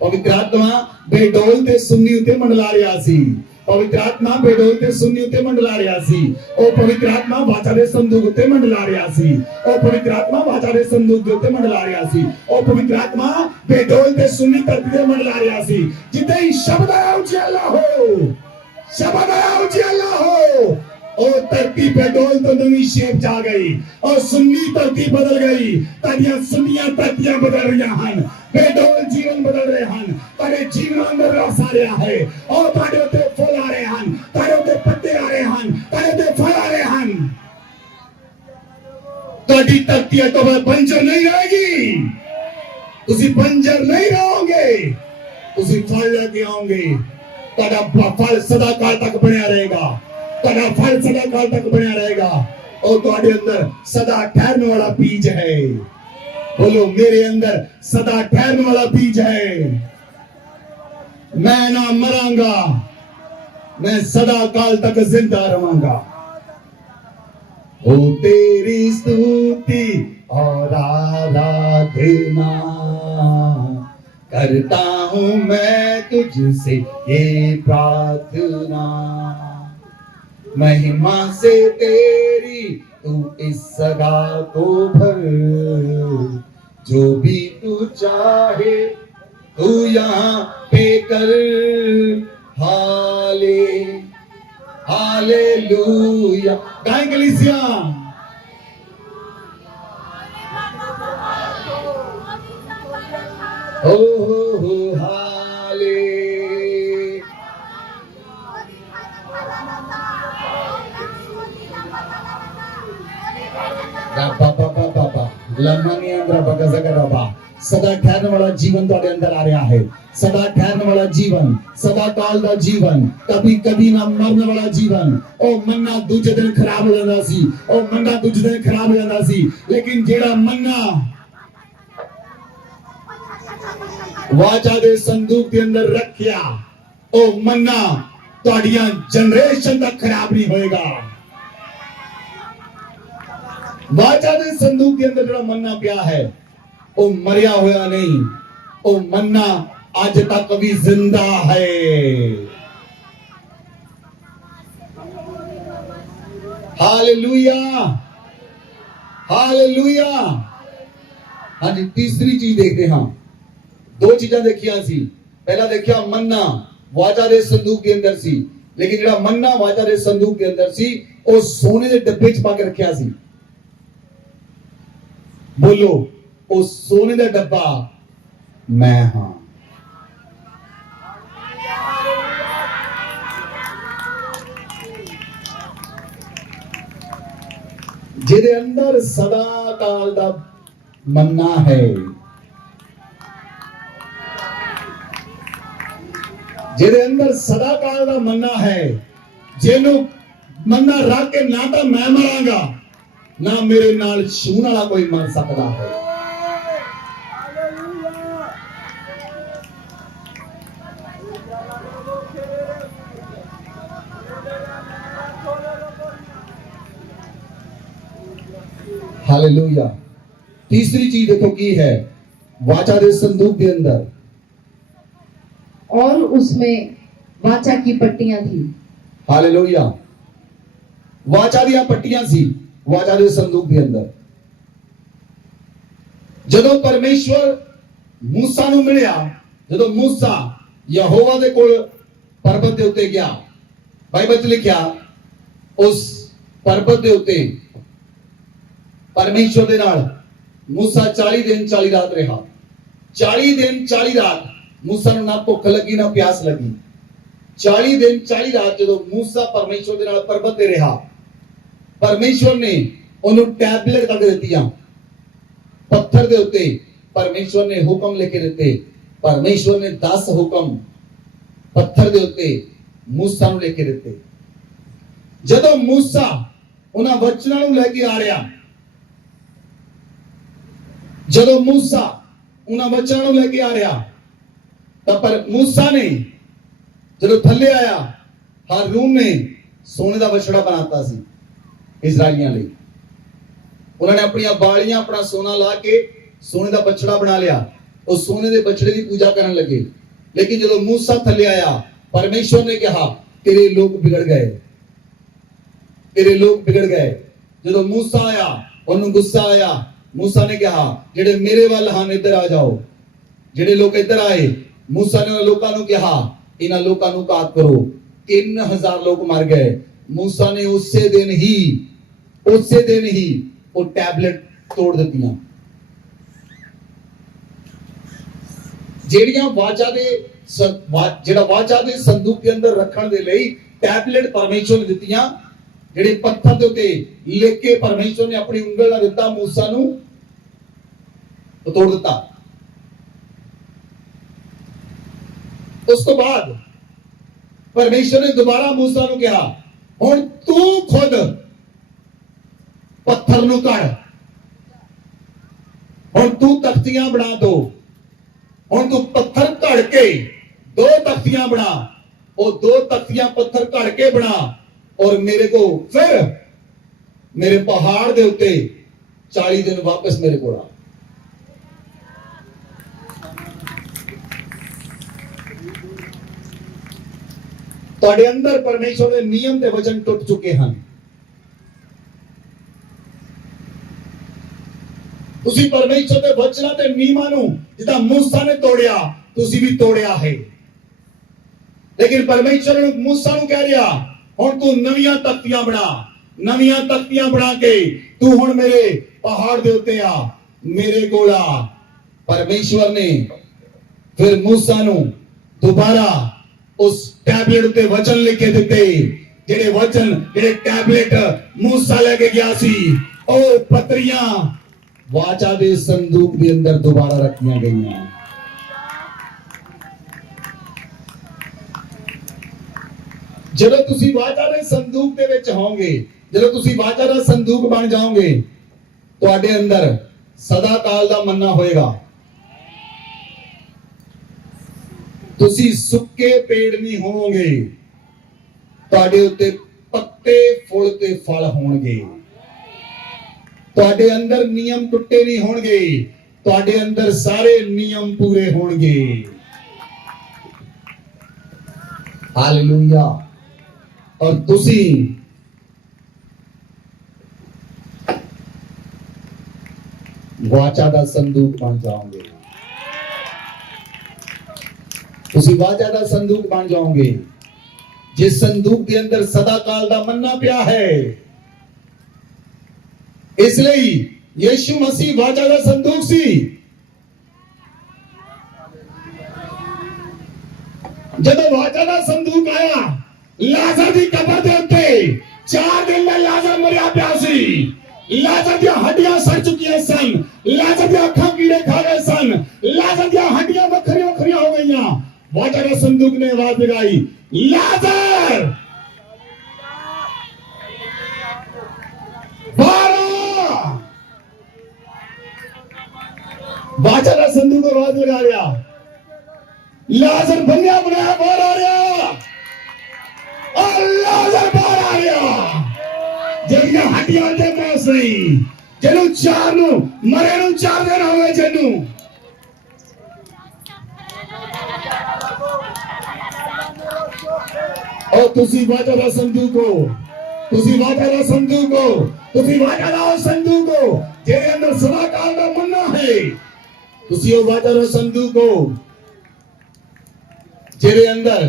पवित्र आत्मा बेडोल ते सुन्नी उत्ते मंडला रहा सी। पवित्र आत्मा बेडोल ते सुन्नी उत्ते मंडला रहा सी। ओ पवित्र आत्मा वाचा दे संदूक उत्ते मंडला रहा सी। ओ पवित्र आत्मा वाचा दे संदूक दे उत्ते मंडला रहा सी। ओ पवित्र आत्मा बेडोल ते सुन्नी धरती ते मंडला रहा सी। जिथे ही शब्द आया उजियाला हो, शब्द आया उजियाला हो, और धरती बेडोल तो नवी शेप जा गई और सुन्नी धरती बदल गई। ताडियां सुन्नियां धरतियां बदल रही हैं, बेडोल जीवन बदल रहे हैं, तारे जीवन अंदर रस आ रहा है और तारे उत्ते फल आ रहे हैं, तारे उत्ते पत्ते आ रहे हैं, तारे उत्ते फल आ रहे हैं। ताडी धरती तो बंजर नहीं रहेगी, तुसी बंजर नहीं रहोगे, तुसी फल लेके आओगे। ताड़ा फल सदा काल तक बनया रहेगा, ताड़ा फल सदा काल तक बनया रहेगा और तुम्हारे अंदर सदा ठहरने वाला बीज है। बोलो मेरे अंदर सदा ठहरने वाला बीज है। मैं ना मरांगा, मैं सदा काल तक जिंदा रहूंगा। ओ तेरी स्तुति और आराधना करता हूं मैं तुझसे ये प्रार्थना, महिमा से तेरी तू इस सगा को भर, जो भी तू चाहे तू यहाँ पे कर। हालेलुया। गाएं कलीसिया। हो हाले। सदा ठहरने वाला जीवन तो अंदर आ रहा है। सदा ठहरने वाला जीवन, सदा काल का जीवन, कभी कभी ना मरने वाला जीवन। ओ मन्ना दूजे दिन खराब हो जाता सी, ओ मन्ना दूजे दिन खराब हो जाता सी, लेकिन जेड़ा मन्ना वाचा दे संदूक के अंदर रखिया, ओ मन्ना तुहाडियां जनरेशन तक खराब नहीं होएगा। वाचा दे संदूक के अंदर जो मन्ना पिया है वो मरिया हुआ नहीं, वो मन्ना आज तक भी जिंदा है। Hallelujah, hallelujah. हाँ जी, तीसरी चीज देखते हैं। दो चीजें देखिया सी। पहला देखिया मन्ना वाचा दे संदूक के अंदर सी, लेकिन जो मन्ना वाचा दे संदूक के अंदर सी वो सोने के डब्बे च पा के रखिया सी। बोलो उस सोने का डब्बा मैं हां। ਜਿਹਦੇ ਅੰਦਰ ਸਦਾ ਕਾਲ ਦਾ ਮੰਨਾ ਹੈ, ਜਿਹਦੇ ਅੰਦਰ ਸਦਾ ਕਾਲ ਦਾ ਮੰਨਾ ਹੈ, ਜਿਹਨੂੰ ਮੰਨਾ ਰੱਖ ਕੇ ਨਾ ਤਾਂ ਮੈਂ ਮਰਾਂਗਾ ਨਾ ਮੇਰੇ ਨਾਲ ਛੂਹਣ ਵਾਲਾ ਕੋਈ ਮਰ ਸਕਦਾ ਹੈ। हालेलुया। तीसरी चीज देखो की है, वाचा दे संदूक के अंदर और उसमें वाचा की पट्टियां थी। हालेलुया। वाचा ਦੀਆਂ ਪੱਟੀਆਂ ਸੀ ਵਾचा ਦੇ ਸੰਦੂਕ ਦੇ ਅੰਦਰ। ਜਦੋਂ ਪਰਮੇਸ਼ਵਰ ਮੂਸਾ ਨੂੰ ਮਿਲਿਆ, ਜਦੋਂ ਮੂਸਾ ਯਹੋਵਾ ਦੇ ਕੋਲ ਪਰਬਤ ਦੇ ਉੱਤੇ ਗਿਆ, ਬਾਈਬਲ 'ਚ ਲਿਖਿਆ ਉਸ ਪਰਬਤ ਦੇ ਉੱਤੇ परमेश्वर दे नाल मूसा 40 दिन 40 रात रहा। 40 दिन 40 रात मूसा नूं ना भुख लगी ना प्यास लगी। 40 दिन 40 रात जदों मूसा परमेश्वर दे नाल पर्वत ते रहा, परमेश्वर ने ओनू टैबलेट कढ दित्तियां पत्थर दे उत्ते। परमेश्वर ने हुक्म लिखे दिते। परमेश्वर ने 10 हुक्म पत्थर दे उत्ते मूसा नूं लिखे दिते। जदों मूसा उन्हां वचनां नूं लैके आ रहा, ਜਦੋਂ मूसा उन्हां वचनां नूं लेके आ रहा, तां पर मूसा ने जदों थल्ले आया, हारून ने सोने दा बछड़ा बनाता सी इजराइलियां लई। उन्होंने अपनी बालियां अपना सोना ला के सोने दा बछड़ा बना लिया। उस सोने दे बछड़े की पूजा करन लगे। लेकिन जदों मूसा थल्ले आया, परमेश्वर ने कहा तेरे लोग बिगड़ गए, तेरे लोग बिगड़ गए। जदों मूसा आया, उन्होंने गुस्सा आया। मूसा ने कहा जेड़े मेरे वाल हन इधर आ जाओ। जेड़े लोग इधर आए, मूसा ने लोकां नूं कहा इन्हां लोकां नूं घात करो। 3000 लोग मर गए। मूसा ने उसे दिन ही वो टैबलेट तोड़ दित्तियां। जेड़ियां वाचा दे जेड़ा वाचा दे संदूक के अंदर रखण दे लई टैबलेट परमेश्वर ने दित्तियां, जेड़े पत्थर दे उत्ते लिख के परमेश्वर ने अपनी उंगल नाल दित्ता, मूसा नूं तोड़ दित्ता। उस तो बाद परमेश्वर ने दोबारा मूसा नूं कहा हुण तू खुद पत्थर नूं कढ़, हुण तू तख्तियां बना दो। हुण तू पत्थर कढ़ के 2 तख्तियां बना। वो 2 तख्तियां पत्थर कढ़ के बना और मेरे को फिर मेरे पहाड़ दे उत्ते 40 दिन वापस मेरे को आ। तुहाडे अंदर परमेश्वर दे नियम ते वचन टुट चुके हैं। तुसी परमेश्वर दे वचनां ते नियमां नूं जिदा मूसा ने तोड़िया, तुसी भी तोड़िया है। लेकिन परमेश्वर ने मूसा नूं कह रहा हुण तू नवीं तख्तियां बना। नवीं तख्तियां बना के तू हुण मेरे पहाड़ दे उत्ते आ, मेरे कोल आ। परमेश्वर ने फिर मूसा नूं दोबारा उस टैबलेट उत्ते वचन लिखे दिते। जेड़े वचन जेड़े टैबलेट मूसा लेके गया सी, ओ पत्रियां वाचा दे संदूक दे अंदर दोबारा रखियां गईयां। ਜਦੋਂ ਤੁਸੀਂ ਵਾਚਾ ਦੇ ਸੰਦੂਕ ਦੇ ਵਿੱਚ ਹੋਵੋਗੇ, ਜਦੋਂ ਤੁਸੀਂ ਵਾਚਾ ਦਾ ਸੰਦੂਕ ਬਣ ਜਾਓਗੇ, ਤੁਹਾਡੇ ਅੰਦਰ ਸਦਾ ਕਾਲ ਦਾ ਮੰਨਾ ਹੋਏਗਾ। ਤੁਸੀਂ ਸੁੱਕੇ ਪੇੜ ਨਹੀਂ ਹੋਵੋਗੇ, ਤੁਹਾਡੇ ਉੱਤੇ ਪੱਤੇ ਫੁੱਲ ਤੇ ਫਲ ਹੋਣਗੇ। ਤੁਹਾਡੇ ਅੰਦਰ ਨਿਯਮ ਟੁੱਟੇ ਨਹੀਂ ਹੋਣਗੇ, ਤੁਹਾਡੇ ਅੰਦਰ ਸਾਰੇ ਨਿਯਮ ਪੂਰੇ ਹੋਣਗੇ। हालेलुया। और तुसी वाचा दा संदूक बन जाओगे। तुसी वाचा दा संदूक बन जाओगे, जिस संदूक के अंदर सदा काल दा मन्ना पिया है। इसलिए यीशु मसीह वाचा दा संदूक सी। जब वाचा दा संदूक आया, लाजर दी कबर दे उत्ते 4 दिन में लाजर मरिया पिया सी। लाजर ਦੀਆਂ ਹੱਡੀਆਂ ਸੜ ਚੁੱਕੀਆਂ ਸਨ, ਲਾਜ਼ਰ ਦੀਆਂ ਅੱਖਾਂ ਕੀੜੇ ਖਾ ਗਏ ਸਨ, ਲਾਜ਼ਰ ਦੀਆਂ ਹੱਡੀਆਂ ਵੱਖਰੀਆਂ ਵੱਖਰੀਆਂ ਹੋ ਗਈਆਂ। वाचा का संदूक ने आवाज लगाई, लाजर बाहर। वाचा का संदूक आवाज लगा रहा, लाजर बनिया बनाया बाहर आ रहा, और लाजर बाहर आ रहा। जिन्हें हड्डियां ते पास नहीं, जिन्हों चार नु मरे नु 4 दिन हो गए, जिन्हों और तुसी वाचा दा संदूक हो, तुसी वाचा दा संदूक हो, तुसी वाचा दा संदूक हो, जेरे अंदर सदा काल दा मन्ना है। तुसी ओ वाचा दा संदूक हो, जेरे अंदर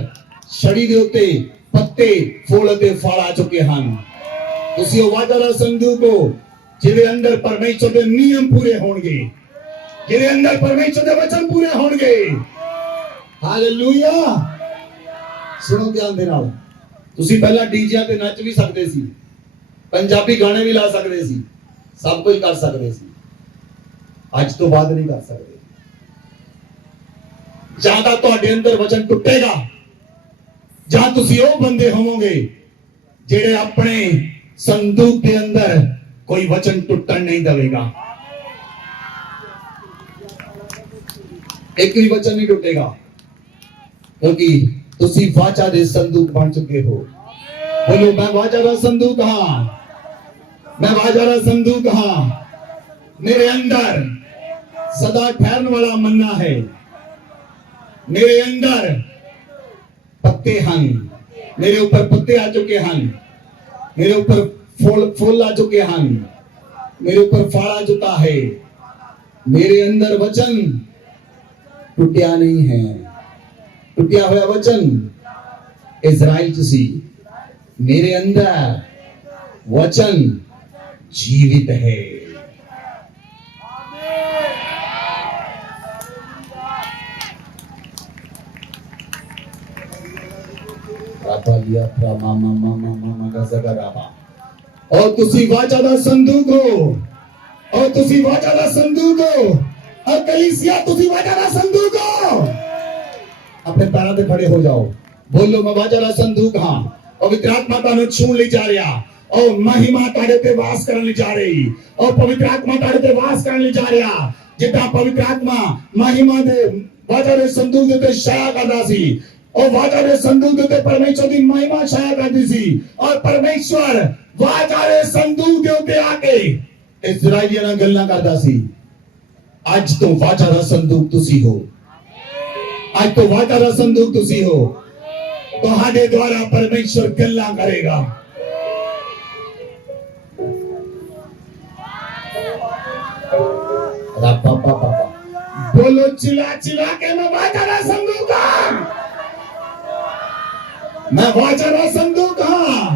छड़ी दे उत्ते पत्ते फूल ते फल आ चुके हैं। तुसी ओ वाचा दा संदूक हो, जेरे अंदर परमेश्वर दे नियम पूरे होंगे, जेरे अंदर परमेश्वर दे वचन पूरे होंगे। हालेलुया। सुनो ध्यान दे नाल, तुसी पहला डीजे ते नच भी सकते सी, पंजाबी गाने भी ला सकते सी, सब कुछ कर सकते सी। आज तो बाद नहीं कर सकते। जहां तक तुहाडे अंदर वचन टुटेगा, जहां तुसी ओ बंदे होवोगे जेड़े अपने संदूक के अंदर कोई वचन टुटन नहीं देगा। एक भी वचन नहीं टूटेगा, क्योंकि तुसी वाचा दे संदूक बन चुके हो। बोलो, मैं वाचा दा संदूक हां, मैं वाचा दा संदूक हां। मेरे अंदर सदा ठहरने वाला मन्ना है, मेरे अंदर पत्ते हैं, मेरे ऊपर पत्ते आ चुके हैं, मेरे ऊपर फूल आ चुके हैं, मेरे ऊपर फल आ चुका है। मेरे अंदर वचन टूटिया नहीं है। टूटिया हुआ वचन इज़राइल च सी, मेरे अंदर वचन जीवित है। और तुसी वाचा दा संदूक हो, और तुसी वाचा दा संदूक हो, और कलीसिया तुसी वाचा दा संदूक हो। अपने पैरों पे खड़े हो जाओ, बोलो, मैं वाचा दा संदूक हां। पवित्र आत्मा तानु छूण ले जा रहा, और महिमा ताड़े ते वास करन ले जा रही, और पवित्र आत्मा ताड़े ते वास करन ले जा रहा। जितना पवित्र आत्मा महिमा दे वाचा दे संदूक दे छाया करदा सी, और वाचा दे संदूक दे परमेश्वर दी महिमा छाया करदी सी, और परमेश्वर वाचा दे संदूक दे उत्ते आके इज़राइलियां नाल गल्लां करदा सी। आज तो वाचा दा संदूक तुसी हो, आज तो वाचा दा संदूक तुसी हो। तुहाडे द्वारा परमेश्वर गल्लां करेगा। बोलो, चिल्ला चिल्ला के, मैं वाचा दा संदूक हां, मैं वाचा दा संदूक हां।